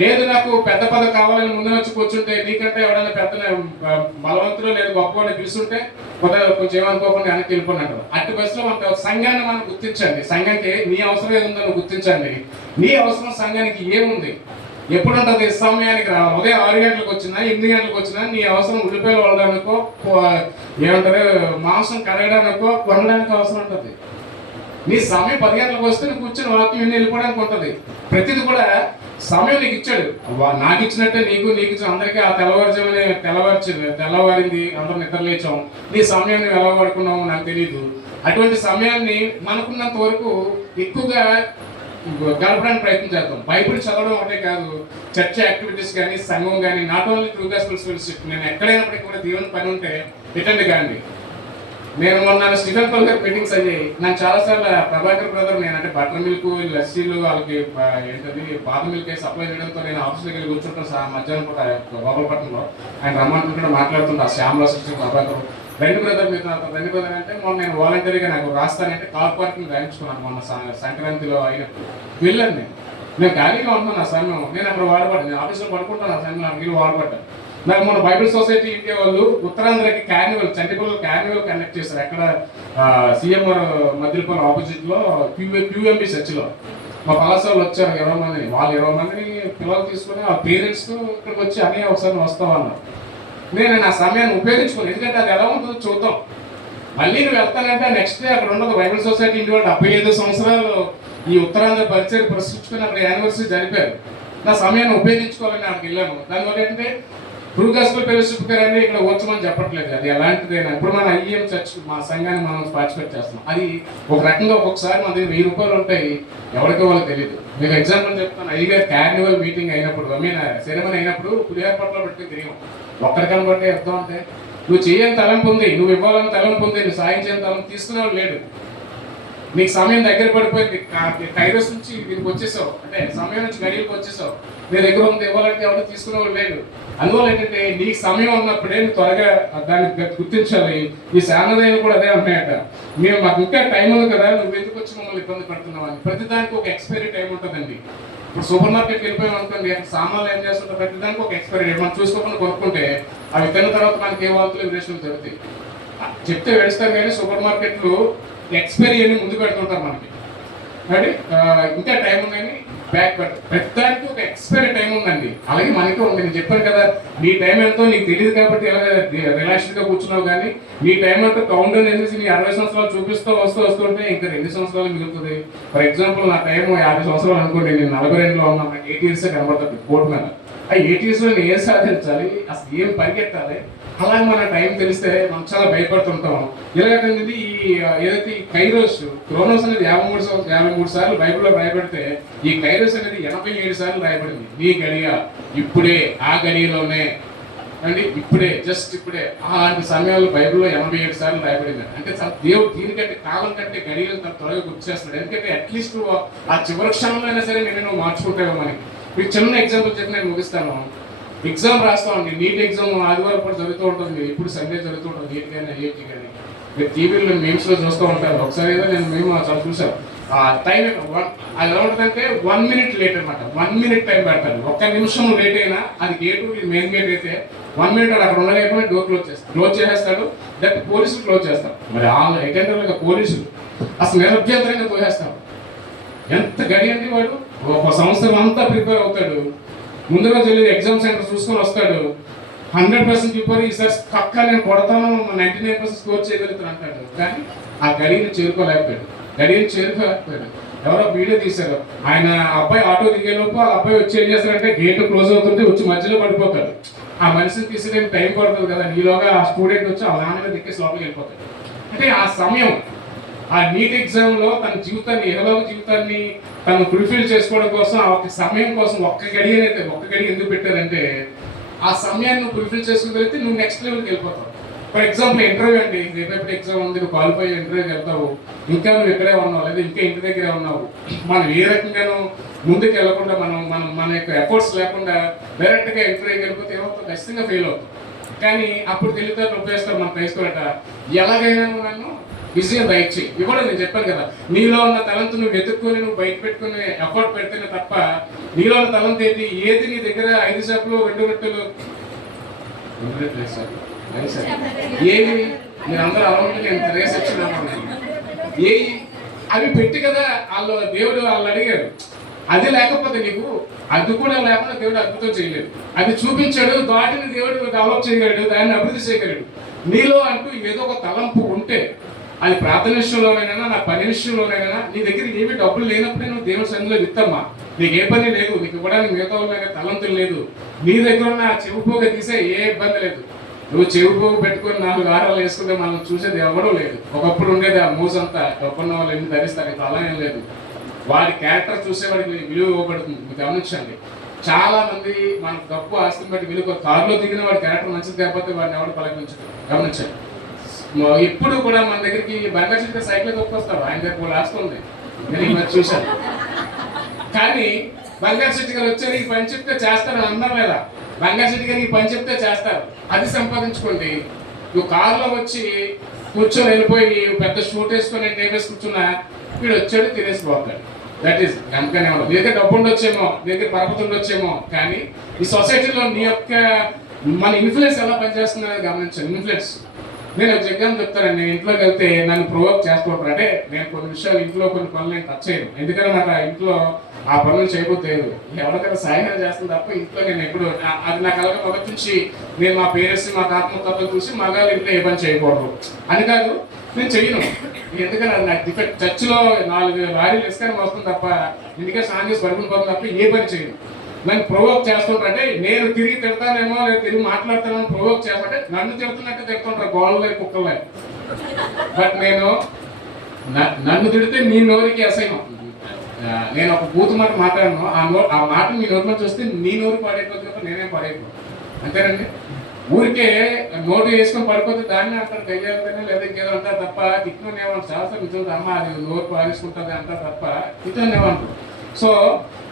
లేదు నాకు పెద్ద పద కావాలని ముందు వచ్చి కూర్చుంటే, నీకంటే ఎవరైనా పెద్ద బలవంతులు లేదు గొప్పవాడిని పిలుస్తుంటే కొంచెం ఏమనుకోకుండా వెనక్కి వెళ్ళిపోయినట్టు. అట్టి బస్సులో మన సంఘాన్ని మనం గుర్తించండి. సంఘానికి నీ అవసరం ఏముందో గుర్తించండి. నీ అవసరం సంఘానికి ఏముంది, ఎప్పుడు ఉంటుంది? సమయానికి రావాలి. ఉదయం 6 గంటలకు వచ్చినా 8 గంటలకు వచ్చినా నీ అవసరం ఉల్లిపాయలు వదలడానికో, ఏమంటారు మాంసం కడగడానికో, కొనడానికి అవసరం ఉంటుంది. నీ సమయం 10 గంటలకు వస్తే నువ్వు కూర్చొని వాక్యం విని వెళ్ళిపోవడానికి ఉంటుంది. ప్రతిది కూడా సమయం నీకు ఇచ్చాడు. నాకు ఇచ్చినట్టే నీకు ఇచ్చిన అందరికీ ఆ తెల్లవారింది, అందరూ నిద్రలేచాం. నీ సమయం నువ్వు ఎలా పడుకున్నావు నాకు తెలియదు. అటువంటి సమయాన్ని మనకున్నంత వరకు ఎక్కువగా గడపడానికి ప్రయత్నం చేద్దాం. బైబిల్ చదవడం ఒకటే కాదు, చర్చ్ యాక్టివిటీస్ కానీ, సంఘం కానీ, not only true gospel fellowship. నేను ఎక్కడైనప్పటికీ కూడా దేవుని పని ఉంటే ఎటెండ్ కానీ. నేను మొన్న స్టీఫెన్ పల్ గారి మీటింగ్స్ అయ్యాయి. నాకు చాలాసార్లు ప్రభాకర్ బ్రదర్ నేనంటే బటర్ మిల్క్, లస్సీలు వాళ్ళకి ఏంటది బాదం మిల్క్ సప్లై చేయడంతో నేను ఆఫీస్లోకి వెళ్ళి కూర్చుంటాను మధ్యాహ్నం పూట గోపాలపట్నంలో. ఆయన రమ్మంటుంటే మాట్లాడుతుంటాను శ్యామలా సృష్టి ప్రభాకర్. రెండు బ్రదర్ మీరు రెండు బ్రదర్ అంటే మొన్న నేను వాలంటరీగా నాకు రాస్తానంటే కార్ పార్కింగ్ రాయించుకున్నాను. మొన్న సంక్రాంతిలో అయినప్పుడు వెళ్ళాను. నేను ఖాళీగా ఉన్నాను నా సమయం. నేను అక్కడ వాడబడ్డాను, నేను ఆఫీస్లో పడుకుంటాను. ఆ సమయంలో నాకు వీళ్ళు వాడబడ్డాను. నాకు మన బైబిల్ సొసైటీ ఇండియా వాళ్ళు ఉత్తరాంధ్రకి క్యాన్యువల్, చంటిపల్లి క్యాన్యువల్ కండక్ట్ చేశారు. ఎక్కడ సిఎంఆర్ మధ్యపల్లి ఆపోజిట్లో QMB చర్చిలో. మా కళాశాలలో వచ్చారు 20 మందిని. వాళ్ళు 20 మందిని పిల్లలు తీసుకుని ఆ పేరెంట్స్ ఇక్కడికి వచ్చి అనే ఒకసారి వస్తావు అన్నారు. నేను నా సమయాన్ని ఉపయోగించుకోను, ఎందుకంటే అది ఎలా ఉంటుందో చూద్దాం. మళ్ళీ నువ్వు వెళ్తానంటే నెక్స్ట్ డే అక్కడ ఉండదు. బైబిల్ సొసైటీ ఇండియా 75 సంవత్సరాలు ఈ ఉత్తరాంధ్ర పరిచయం ప్రశ్నించుకుని అక్కడ యానివర్సరీ జరిపారు. నా సమయాన్ని ఉపయోగించుకోవాలని అక్కడికి వెళ్ళాను. దానివల్ల ఏంటంటే ట్రూ గాస్పెల్ ఫెలోషిప్ గారని ఇక్కడ వచ్చమని చెప్పట్లేదు, అది ఎలాంటిదైనా. ఇప్పుడు మన ఐఎం చర్చ్ మా సంఘాన్ని మనం పార్టిసిపేట్ చేస్తున్నాం. అది ఒక రకంగా ఒక్కొక్కసారి మన దగ్గర 1000 రూపాయలు ఉంటాయి, ఎవరికో వాళ్ళకి తెలియదు. మీకు ఎగ్జాంపుల్ చెప్తాను. అయ్యగారు కార్నివల్ మీటింగ్ అయినప్పుడు, సెరమనీ అయినప్పుడు పులిహార పట్ల పెట్టి తిరిగాం. ఒక్కరి కనబట్టే అర్థం అంటే నువ్వు చేయని తలంపు ఉంది, నువ్వు ఇవ్వాలని తలంపు ఉంది, నువ్వు సాయం చేయని తలంపు తీసుకునేవాడు లేడు. నీకు సమయం దగ్గర పడిపోయింది, కైరోస్ నుంచి దీనికి వచ్చేసావు, అంటే సమయం నుంచి గడియలకు వచ్చేసావు, నీ దగ్గర ఉంది ఇవ్వాలంటే ఎవరు తీసుకునేవాళ్ళు లేదు. అందువల్ల ఏంటంటే నీకు సమయం ఉన్నప్పుడే నువ్వు త్వరగా దాన్ని గుర్తించాలి. ఈ శానదైన కూడా అదే ఉన్నాయట, మాకు ఇంకా టైం ఉంది కదా, నువ్వు ఎందుకు వచ్చి మమ్మల్ని ఇబ్బంది పడుతున్నావు అని. ప్రతి దానికి ఒక ఎక్స్పైరీ టైం ఉంటుందండి. ఇప్పుడు సూపర్ మార్కెట్కి వెళ్ళిపోయాం అనుకోండి, సామాన్లు ఏం చేస్తుంటారు, ప్రతి దానికి ఒక ఎక్స్పైరీ డేట్. మనం చూసుకోకుండా కొనుక్కుంటే అవి తిన్న తర్వాత మనకి ఏ వార్తలు విరేషన్లు జరుగుతాయి. చెప్తే వేస్తారు కానీ సూపర్ మార్కెట్లు ఎక్స్పైరీ అన్ని ముందు పెడుతుంటారు మనకి. అంటే ఇంకా టైం ఉందని బ్యాక్ పెడతారు. ప్రతిదానికి ఒక ఎక్స్పైరీ టైం ఉందండి. అలాగే మనకి ఉంది. నేను చెప్పాను కదా, నీ టైం ఎంతో నీకు తెలియదు కాబట్టి ఇలా రిలాక్స్డ్గా కూర్చున్నావు, కానీ నీ టైం అంతా కౌంట్ అనేసి నీ 60 సంవత్సరాలు చూపిస్తూ వస్తుంటే ఇంకా 2 సంవత్సరాలు మిగులుతుంది. ఫర్ ఎగ్జాంపుల్ నా టైం 50 సంవత్సరాలు అనుకోండి, నేను 42లో ఉన్నా, నాకు 8 years కనబడుతుంది కోర్టు మీద. ఆ 8 yearsలో నేను ఏం సాధించాలి, అసలు ఏం పరిగెత్తాలి, అలాగే మన టైం తెలిస్తే మనం చాలా భయపడుతుంటాం. ఎలాగంటే ఏదైతే ఈ కైరోస్ క్రోనోస్ అనేది 53 సార్లు బైబిల్లో రాయబడితే ఈ కైరోస్ అనేది 87 సార్లు రాయబడింది. నీ గడియ ఇప్పుడే, ఆ గడియలోనే అండి, ఇప్పుడే, జస్ట్ ఇప్పుడే. అలాంటి సమయాల్లో బైబిల్లో 87 సార్లు రాయబడింది. అంటే దేవుడు దీనికంటే కాలం కంటే గడియలు తన త్వరగా గుర్తు చేస్తున్నాడు. ఎందుకంటే అట్లీస్ట్ ఆ చివరి క్షణంలో అయినా సరే నేను మార్చుకుంటావు మనకి. మీకు చిన్న ఎగ్జాంపుల్ చెప్పి నేను ముగిస్తాను. ఎగ్జామ్ రాస్తామండి, నీట్ ఎగ్జామ్ ఆదివారం కూడా జరుగుతూ ఉంటుంది, ఇప్పుడు సండే జరుగుతూ ఉంటుంది, నీట్ కానీ ఐఐటి కానీ. మీరు టీవీలో మేమ్స్లో చూస్తూ ఉంటారు. ఒకసారి ఏదో మేము చాలా చూసాను. టైం అది ఎలా ఉంటుందంటే 1 minute లేట్ అనమాట. 1 minute టైం పెడతారు. 1 నిమిషం లేట్ అయినా అది గేటు మెయిన్ గేట్ అయితే 1 minute అక్కడ ఉండలేకపోతే డోర్ క్లోజ్ చేసేస్తాడు. దట్ పోలీసులు క్లోజ్ చేస్తారు. మరి ఆ అటెండర్లుగా పోలీసులు అసలు నిరభ్యంతరంగా తోసేస్తారు. ఎంత గడి అండి వాడు. ఒక సంవత్సరం అంతా ప్రిపేర్ అవుతాడు, ముందుగా తెలియదు ఎగ్జామ్ సెంటర్ చూసుకొని వస్తాడు, 100% ప్రిపేర్, ఈసారి పక్క నేను కొడతాను 99% స్కోర్ చేయగలుగుతాను అంటాడు. కానీ ఆ గడిని చేరుకోలేకపోయాడు. ఎవరో వీడియో తీశారు, ఆయన అబ్బాయి ఆటో దిగేలోపు ఆ అబ్బాయి వచ్చి ఏం చేస్తారంటే గేట్ క్లోజ్ అవుతుంటే వచ్చి మధ్యలో పడిపోతాడు. ఆ మనిషిని తీసేది టైం పడుతుంది కదా, నీలోగా ఆ స్టూడెంట్ వచ్చి ఆ నాన్నగా దిక్కేసి లోపలికి వెళ్ళిపోతాడు. అంటే ఆ సమయం, ఆ నీట్ ఎగ్జామ్లో తన జీవితాన్ని, ఇహలోక జీవితాన్ని తను ఫుల్ఫిల్ చేసుకోవడం కోసం ఆ ఒక సమయం కోసం ఒక్క గడి ఎందుకు పెట్టారంటే ఆ సమయాన్ని నువ్వు ఫుల్ఫిల్ చేసుకోగలిగితే నువ్వు నెక్స్ట్ లెవెల్కి వెళ్ళిపోతావు. ఫర్ ఎగ్జాంపుల్ ఇంటర్వ్యూ అండి, రేపటి ఎగ్జామ్ ఉంది, నువ్వు క్వాలిఫై ఇంటర్వ్యూకి వెళ్తావు, ఇంకా నువ్వు ఇక్కడే ఉన్నావు లేదా ఇంకా ఇంటి దగ్గరే ఉన్నావు. మనం ఏ రకంగానూ ముందుకు వెళ్ళకుండా మన యొక్క ఎఫర్ట్స్ లేకుండా డైరెక్ట్గా ఇంటర్వ్యూకి వెళ్ళిపోతే ఏమవుతుంది, ఖచ్చితంగా ఫెయిల్ అవుతాం. కానీ అప్పుడు తెలివితేటలు ఉపయోగిస్తారు మన క్రైస్తవులట, ఎలాగైనా నన్ను విజయం దయచేయి. ఇవ్వడం నేను చెప్పాను కదా, నీలో ఉన్న తలంతు నువ్వు వెతుక్కొని నువ్వు బయట పెట్టుకుని ఎఫర్ట్ పెడితేనే తప్ప నీలో ఉన్న తలంత ఏది నీ దగ్గర 5 చేపలు 2 రొట్టెలు ఏది మీరు అందరూ అలవాటు ఎంత రేస్ వచ్చినాను ఏ అవి పెట్టి కదా వాళ్ళు దేవుడు వాళ్ళు అడిగారు. అది లేకపోతే నీకు అది కూడా లేకుండా దేవుడు అద్భుతం చేయలేదు. అది చూపించాడు, వాటిని దేవుడు డెవలప్ చేయగలడు, దాన్ని అభివృద్ధి చేయగలడు. నీలో అంటూ ఏదో ఒక తలంపు ఉంటే అది ప్రార్థన విషయంలోనైనా నా పని విషయంలోనైనా నీ దగ్గర ఏమి డబ్బులు లేనప్పుడే నువ్వు దేవుడి సన్నిధిలో విత్తమ్మా. నీకు ఏ పని లేదు, నీకు ఇవ్వడానికి మిగతా వాళ్ళ తలంతులు లేదు, నీ దగ్గర ఉన్న చెవిపోగ తీసే ఏ ఇబ్బంది లేదు. నువ్వు చెవిపోగు పెట్టుకుని 4 ఆరాలు వేసుకుంటే మనం చూసేది ఎవడూ లేదు. ఒకప్పుడు ఉండేది ఆ మూసంతా, డబ్బున్న వాళ్ళు ఎన్ని ధరిస్తారు, ఇంత అలా ఏం లేదు. వాడి క్యారెక్టర్ చూసేవాడికి విలువ ఇవ్వబడుతుంది. మీరు గమనించండి, చాలా మంది మన డబ్బు ఆస్తిని బట్టి విలువ, కారులో దిగిన వాడి క్యారెక్టర్ మంచిది కాకపోతే వాడిని ఎవరు పలకరించదు. గమనించండి, ఎప్పుడు కూడా మన దగ్గరికి బంగారు చెట్టు సైకిల్ తొక్కొస్తారు, ఆయన దగ్గర కూడా ఆస్తుంది, నేను ఈ మధ్య చూశాను. కానీ బంగారు చెట్టు గారు వచ్చారు, ఈ పని చెప్తే చేస్తారని అన్నారు లేదా, బంగారు చెట్టు గారు ఈ పని చెప్తే చేస్తారు. అది సంపాదించుకోండి. నువ్వు కారులో వచ్చి కూర్చొని వెళ్ళిపోయి పెద్ద షూట్ వేసుకొని టేబుల్స్ కూర్చున్నా వీడు వచ్చాడు తినేసి పోతాడు. దట్ ఈస్ గమకనే ఉండదు. నీ దగ్గర డబ్బు ఉండొచ్చేమో, నీ దగ్గర పరపతి ఉండొచ్చేమో, కానీ ఈ సొసైటీలో నీ యొక్క మన ఇన్ఫ్లుయెన్స్ ఎలా పనిచేస్తుంది అనేది గమనించండి. ఇన్ఫ్లుయెన్స్ నేను ఒక జగ్గాన్ని చెప్తానండి, నేను ఇంట్లోకి వెళ్తే నన్ను ప్రొవోక్ చేస్తూ ఉంటాను. అంటే నేను కొన్ని విషయాలు ఇంట్లో కొన్ని పనులు నేను టచ్ చేయను, ఎందుకంటే నాకు ఆ ఇంట్లో ఆ పనులు చేయబోతేదు, ఎవరికైనా సాయం చేస్తుంది తప్ప ఇంట్లో నేను ఎప్పుడు అది నాకు అలాగే మొదటి నుంచి నేను మా పేరెంట్స్ మా తాతలు చూసి మగాళ్ళు ఇంట్లో ఏ పని చేయకూడదు అని కాదు, నేను చెయ్యను. ఎందుకంటే అది నాకు డిఫెక్ట్. చర్చిలో 4 లారీలు ఇసుకని వస్తుంది తప్ప ఇంటికే స్నానం చేసి పడుకుని పోతుంది తప్ప ఏ పని చేయను. నన్ను ప్రొవోక్ చేస్తుంటారు. అంటే నేను తిరిగి తిడతానేమో లేదా తిరిగి మాట్లాడతానేమో ప్రొవోక్ చేస్తుంటే నన్ను తిడుతున్నట్టు తిడుతుంటారు గోళ్ళలో కుక్కలే. బట్ నేను నన్ను తిడితే నీ నోరుకి అసహ్యం. నేను ఒక బూతు మాట మాట్లాడను, ఆ మాట మీ నోట్లో చూస్తే నీ నోరు పాడైపోతుంది తప్ప నేనేం పాడైపోను. అంతేనండి. ఊరికే నోటు వేసుకొని పడిపోతే దాన్ని అంటారు గయ్యాలనే లేదా ఇంకేదో అంటారు తప్ప తిట్టుకుని ఏమంటారు. శాస్త్రం నిజం అమ్మ అది నోరు పాడేసుకుంటుంది అంటారు తప్ప తిట్టుకుని ఏమంటారు. సో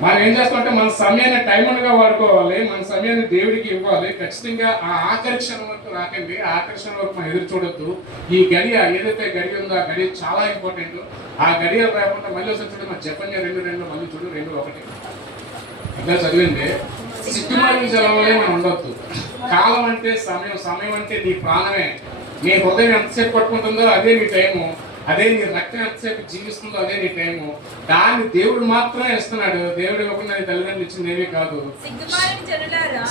మనం ఏం చేస్తామంటే మన సమయాన్ని టైం ఉండగా వాడుకోవాలి, మన సమయాన్ని దేవుడికి ఇవ్వాలి. ఖచ్చితంగా ఆ ఆకర్షణ వరకు రాకండి, ఆ ఆకర్షణ వరకు మనం ఎదురు చూడొద్దు. ఈ గడియ ఏదైతే గడియ ఉందో ఆ గడియ చాలా ఇంపార్టెంట్. ఆ గడియ రాకుండా మళ్ళీ ఒకసారి చూడండి, మన చెప్పండి 2:2 మళ్ళీ చూడు 2:1 అట్లా చదివింది. సిగ్గుమాలిన జలంలో మనం ఉండొద్దు. కాలం అంటే సమయం, సమయం అంటే నీ ప్రాణమే. నీ హృదయం ఎంతసేపు పట్టుకుంటుందో అదే నీ టైము, అదే నీ రక్తం ఎంతసేపు జీవిస్తుందో అదే నీ టైము. దాన్ని దేవుడు మాత్రమే ఇస్తున్నాడు. దేవుడు ఇవ్వకుండా నీ తల్లిదండ్రులు ఇచ్చింది ఏమీ కాదు.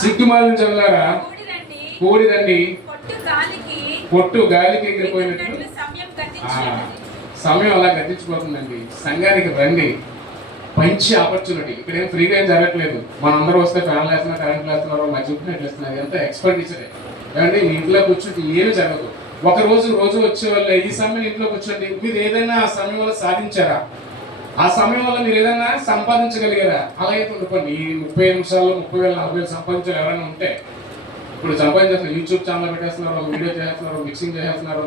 సిగ్గుమాలిన జనులారా కూడిదండి, పొట్టు గాలికి ఎగిరిపోయినట్టు సమయం అలా గతించిపోతుందండి. సంఘానికి రండి, మంచి ఆపర్చునిటీ. ఇక్కడ ఏం ఫ్రీగా ఏం జరగట్లేదు. మనందరూ వస్తే ఫ్యాన్లు వేస్తున్నారు, కరెంట్లు వేస్తున్నారు, మా చూపునట్లు వేస్తున్నారు. ఎంత ఎక్స్పెండిచరే ఏమండి. మీ ఇంట్లో కూర్చుంటే ఏమి జరగదు. ఒక రోజు వచ్చే వల్ల ఈ సమయం ఇంట్లో కూర్చోండి. మీరు ఏదైనా ఆ సమయం వల్ల సాధించారా? ఆ సమయం వల్ల మీరు ఏదైనా సంపాదించగలిగారా? అలాగే ఉండిపోండి. ఈ 30 నిమిషాల్లో 30,000 40,000 సంపాదించాలి ఎవరైనా ఉంటే. ఇప్పుడు సంపాదించేస్తున్నారు, యూట్యూబ్ ఛానల్ పెట్టేస్తున్నారు, వీడియో చేస్తున్నారు, మిక్సింగ్ చేస్తున్నారు.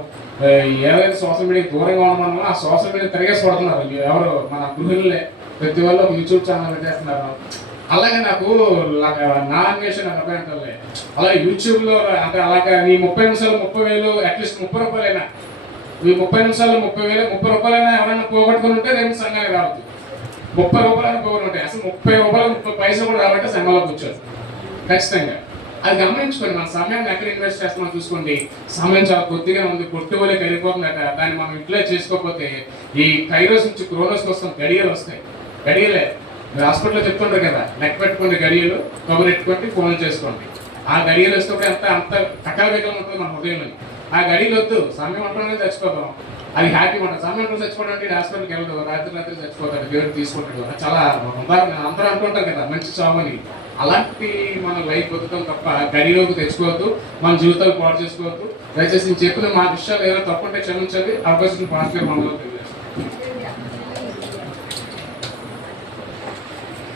ఏదైతే సోషల్ మీడియా దూరంగా ఉండమన్నా ఆ సోషల్ మీడియా తిరిగేసి పడుతున్నారు. ఎవరు మన గృహిణులే ప్రతి వాళ్ళు యూట్యూబ్ ఛానల్ పెట్టేస్తున్నారు. అలాగే నాకు నా అన్వేషణ అభ్యంతరాలే. అలాగే యూట్యూబ్లో అంటే అలాగే నీ 30 నిమిషాలు 30,000 అట్లీస్ట్ 30 రూపాయలైనా, ఈ 30 నిమిషాలు 30,000 30 రూపాయలైనా ఎవరైనా పోగొట్టుకుని ఉంటే రేపు సంఘానికి రావద్దు. 30 రూపాయలైనా పోగొట్టు ఉంటాయి. అసలు 30 రూపాయలు 30 పైసలు కూడా రావాలంటే సంఘంలో కూర్చోదు ఖచ్చితంగా. అది గమనించుకోండి. మన సమయాన్ని ఎక్కడ ఇన్వెస్ట్ చేస్తామో చూసుకోండి. సమయం చాలా కొద్దిగా ఉంది, కొట్టుకోలే వెళ్ళిపోతుందట. దాన్ని మనం ఇంట్లో చేసుకోకపోతే ఈ కైరోస్ నుంచి క్రోనోస్కి వస్తాం, గడియలు వస్తాయి. గడియలే మీరు హాస్పిటల్లో చెప్తుంటారు కదా, లెక్క పెట్టుకోండి గడియలు, కబురు పెట్టుకోండి, ఫోన్ చేసుకోండి. ఆ గడియలు వస్తున్నప్పుడు అంత కక్కలబెక్కలు ఉంటుంది మన హృదయంలో. ఆ గడియలు వద్దు, సమయం ఉంటుండే చచ్చిపోతాం. అది హ్యాపీ ఉంటుంది. సమయం ఉంటుంది చచ్చిపోవడం అంటే హాస్పిటల్కి వెళ్ళదు, రాత్రి చచ్చిపోతాడు, దేవుడు తీసుకుంటాడు. చాలా అందరూ అనుకుంటారు కదా మంచి చావు అని. అలాంటి మన లైఫ్ బతుకుతాం తప్ప గడిలోకి తెచ్చుకోవద్దు, మన జీవితాలు పాడు చేసుకోవద్దు. దయచేసి నేను చెప్పిన మా విషయాలు ఏదైనా తప్పుంటే క్షమించండి. అవకాశం పాస్ గారు మనలో తెలియజేస్తాను.